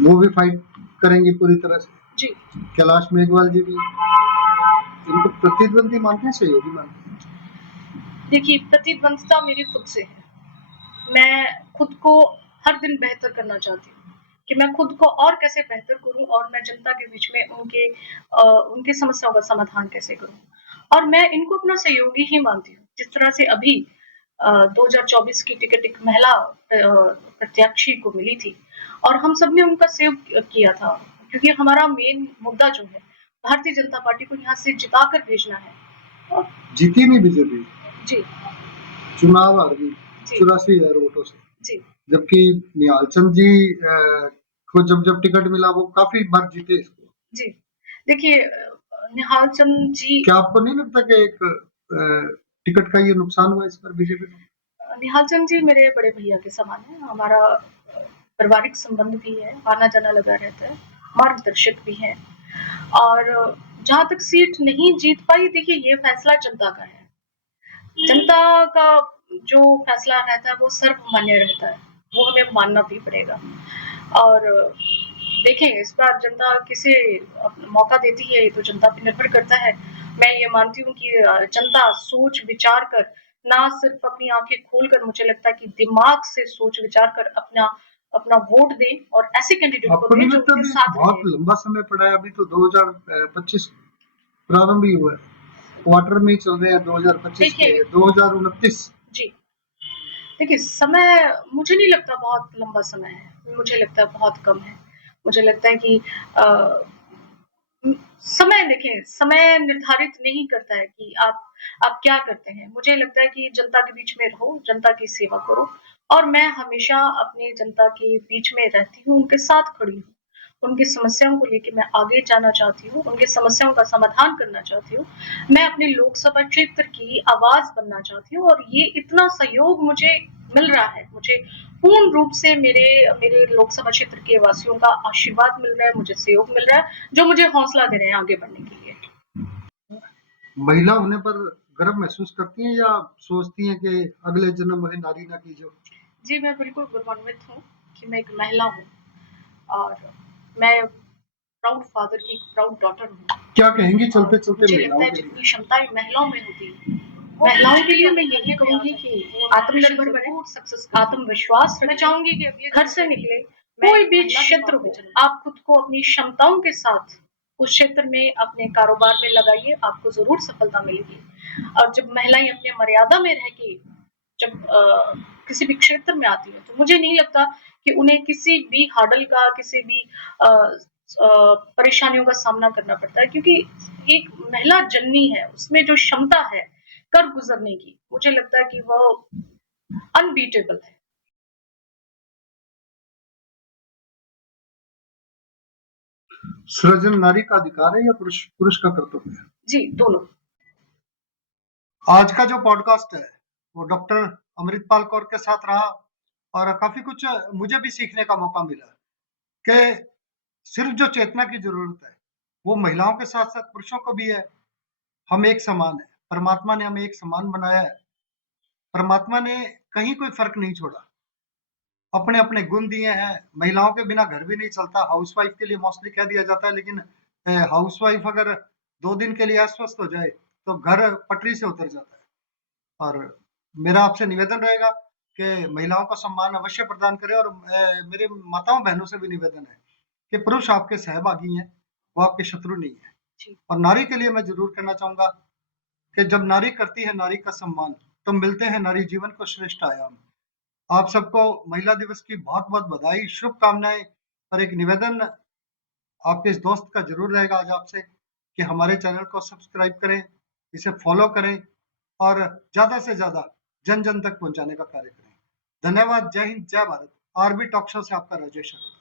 वो भी फाइट करेंगी पूरी तरह से। जी। कैलाश मेघवाल जी भी, इनको प्रतिद्वंदी मानते हैं, सहयोगी मानते हैं? देखिए, प्रतिद्वंदिता मेरी खुद से है। मैं खुद को हर दिन बेहतर करना चाहती हूँ कि मैं खुद को और कैसे बेहतर करूँ और मैं जनता के बीच में उनकी समस्याओं का समाधान कैसे करूँ। और मैं इनको अपना सहयोगी ही मानती हूँ। जिस तरह से अभी 2024 की टिकट एक महिला प्रत्याशी को मिली थी और हम सबने उनका सहयोग किया था क्योंकि हमारा मेन मुद्दा जो है भारतीय जनता पार्टी को यहाँ से जिताकर भेजना है। और जीती नहीं बीजेपी, जी चुनाव हार गई जी 84,000 वोटों से, जी जबकि निहाल चंद जी को जब टिकट मिला वो काफी बार जीते इसको। जी देखिए, निहाल चंद जी, क्या आपको नहीं लगता कि एक टिकट का ये नुकसान हुआ इस पर बीजेपी को? निहाल चंद जी मेरे बड़े भैया के समान है। हमारा पारिवारिक संबंध भी है, आना जाना लगा रहता है, मार्गदर्शक भी है। और जहां तक सीट नहीं जीत पाई, देखिए ये फैसला जनता का है। जनता का जो फैसला रहता है वो सर्वमान्य रहता है, वो हमें मानना भी पड़ेगा। और देखें, इस बार जनता किसे मौका देती है ये तो जनता पे निर्भर करता है। मैं ये मानती हूँ कि जनता सोच विचार कर, ना सिर्फ अपनी आंखें खोलकर, मुझे लगता है कि दिमाग से सोच विचार कर अपना अपना वोट दे और ऐसे कैंडिडेट को आपको दे नहीं जो लगता उनके भी साथ बहुत रहे। लंबा समय पड़ा है? अभी तो 2025 प्रारंभ ही हुआ है, क्वार्टर में ही चल रहे हैं 2025 के, देखिए 2029। जी, देखिए समय मुझे नहीं लगता बहुत लंबा समय है, मुझे लगता है बहुत कम है। मुझे लगता है कि अ, समय, देखें, समय निर्धारित नहीं करता है कि आप क्या करते हैं। मुझे लगता है कि जनता के बीच में रहो, जनता की सेवा करो, और मैं हमेशा अपनी जनता के बीच में रहती हूँ, उनके साथ खड़ी हूँ। उनकी समस्याओं को लेके मैं आगे जाना चाहती हूँ, उनकी समस्याओं का समाधान करना चाहती हूँ। मैं अपने लोकसभा क्षेत्र की आवाज़ बनना चाहती हूँ, और ये इतना सहयोग मुझे मिल रहा है। मुझे पूर्ण रूप से मेरे मेरे लोकसभा क्षेत्र के वासियों का आशीर्वाद मिल रहा है, मुझे सहयोग मिल रहा है, जो मुझे हौसला दे रहे हैं आगे बढ़ने के लिए। महिला होने पर गर्व महसूस करती हैं या सोचती हैं कि अगले जन्म में नारी ना कीजिए? जी, मैं बिल्कुल गौरवान्वित हूँ कि मैं एक महिला हूँ, और मैं प्राउड फादर की एक प्राउड डॉटर हूँ। क्या कहेंगी और चलते चलते मुझे लगता महिलाओं है के जितनी लिए? क्षमताएं महिलाओं में होती है, महिलाओं के लिए मैं यही कहूंगी कि आत्मनिर्भर बने, आत्मविश्वास रखें। मैं चाहूंगी कि घर से निकले, कोई भी क्षेत्र हो, आप खुद को अपनी क्षमताओं के साथ उस क्षेत्र में अपने कारोबार में लगाइए, आपको जरूर सफलता मिलेगी। और जब महिलाएं अपने मर्यादा में रह के जब किसी भी क्षेत्र में आती है, तो मुझे नहीं लगता कि उन्हें किसी भी हर्डल का, किसी भी परेशानियों का सामना करना पड़ता है, क्योंकि एक महिला जननी है, उसमें जो क्षमता है कर गुजरने की, मुझे लगता है कि वो अनबीटेबल है। सृजन नारी का अधिकार है या पुरुष पुरुष का कर्तव्य है? जी, दोनों। आज का जो पॉडकास्ट है वो डॉक्टर अमृतपाल कौर के साथ रहा, और काफी कुछ मुझे भी सीखने का मौका मिला कि सिर्फ जो चेतना की जरूरत है वो महिलाओं के साथ साथ पुरुषों को भी है। हम एक समान है, परमात्मा ने हमें एक समान बनाया है। परमात्मा ने कहीं कोई फर्क नहीं छोड़ा, अपने अपने गुण दिए हैं। महिलाओं के बिना घर भी नहीं चलता, हाउसवाइफ के लिए मोस्टली कह दिया जाता है, लेकिन हाउसवाइफ अगर 2 दिन के लिए अस्वस्थ हो जाए तो घर पटरी से उतर जाता है। और मेरा आपसे निवेदन रहेगा कि महिलाओं को सम्मान अवश्य प्रदान करें, और मेरे माताओं बहनों से भी निवेदन है कि पुरुष आपके सहभागी हैं, वो आपके शत्रु नहीं है। जी, और नारी के लिए मैं जरूर कहना चाहूंगा कि जब नारी करती है नारी का सम्मान, तो मिलते हैं नारी जीवन को श्रेष्ठ आयाम। आप सबको महिला दिवस की बहुत बहुत बधाई, शुभकामनाएं। और एक निवेदन आपके इस दोस्त का जरूर रहेगा आज आपसे कि हमारे चैनल को सब्सक्राइब करें, इसे फॉलो करें, और ज्यादा से ज्यादा जन जन तक पहुंचाने का कार्य करें। धन्यवाद। जय हिंद, जय भारत। आरबी टॉक शो से आपका राजेश अरोड़ा।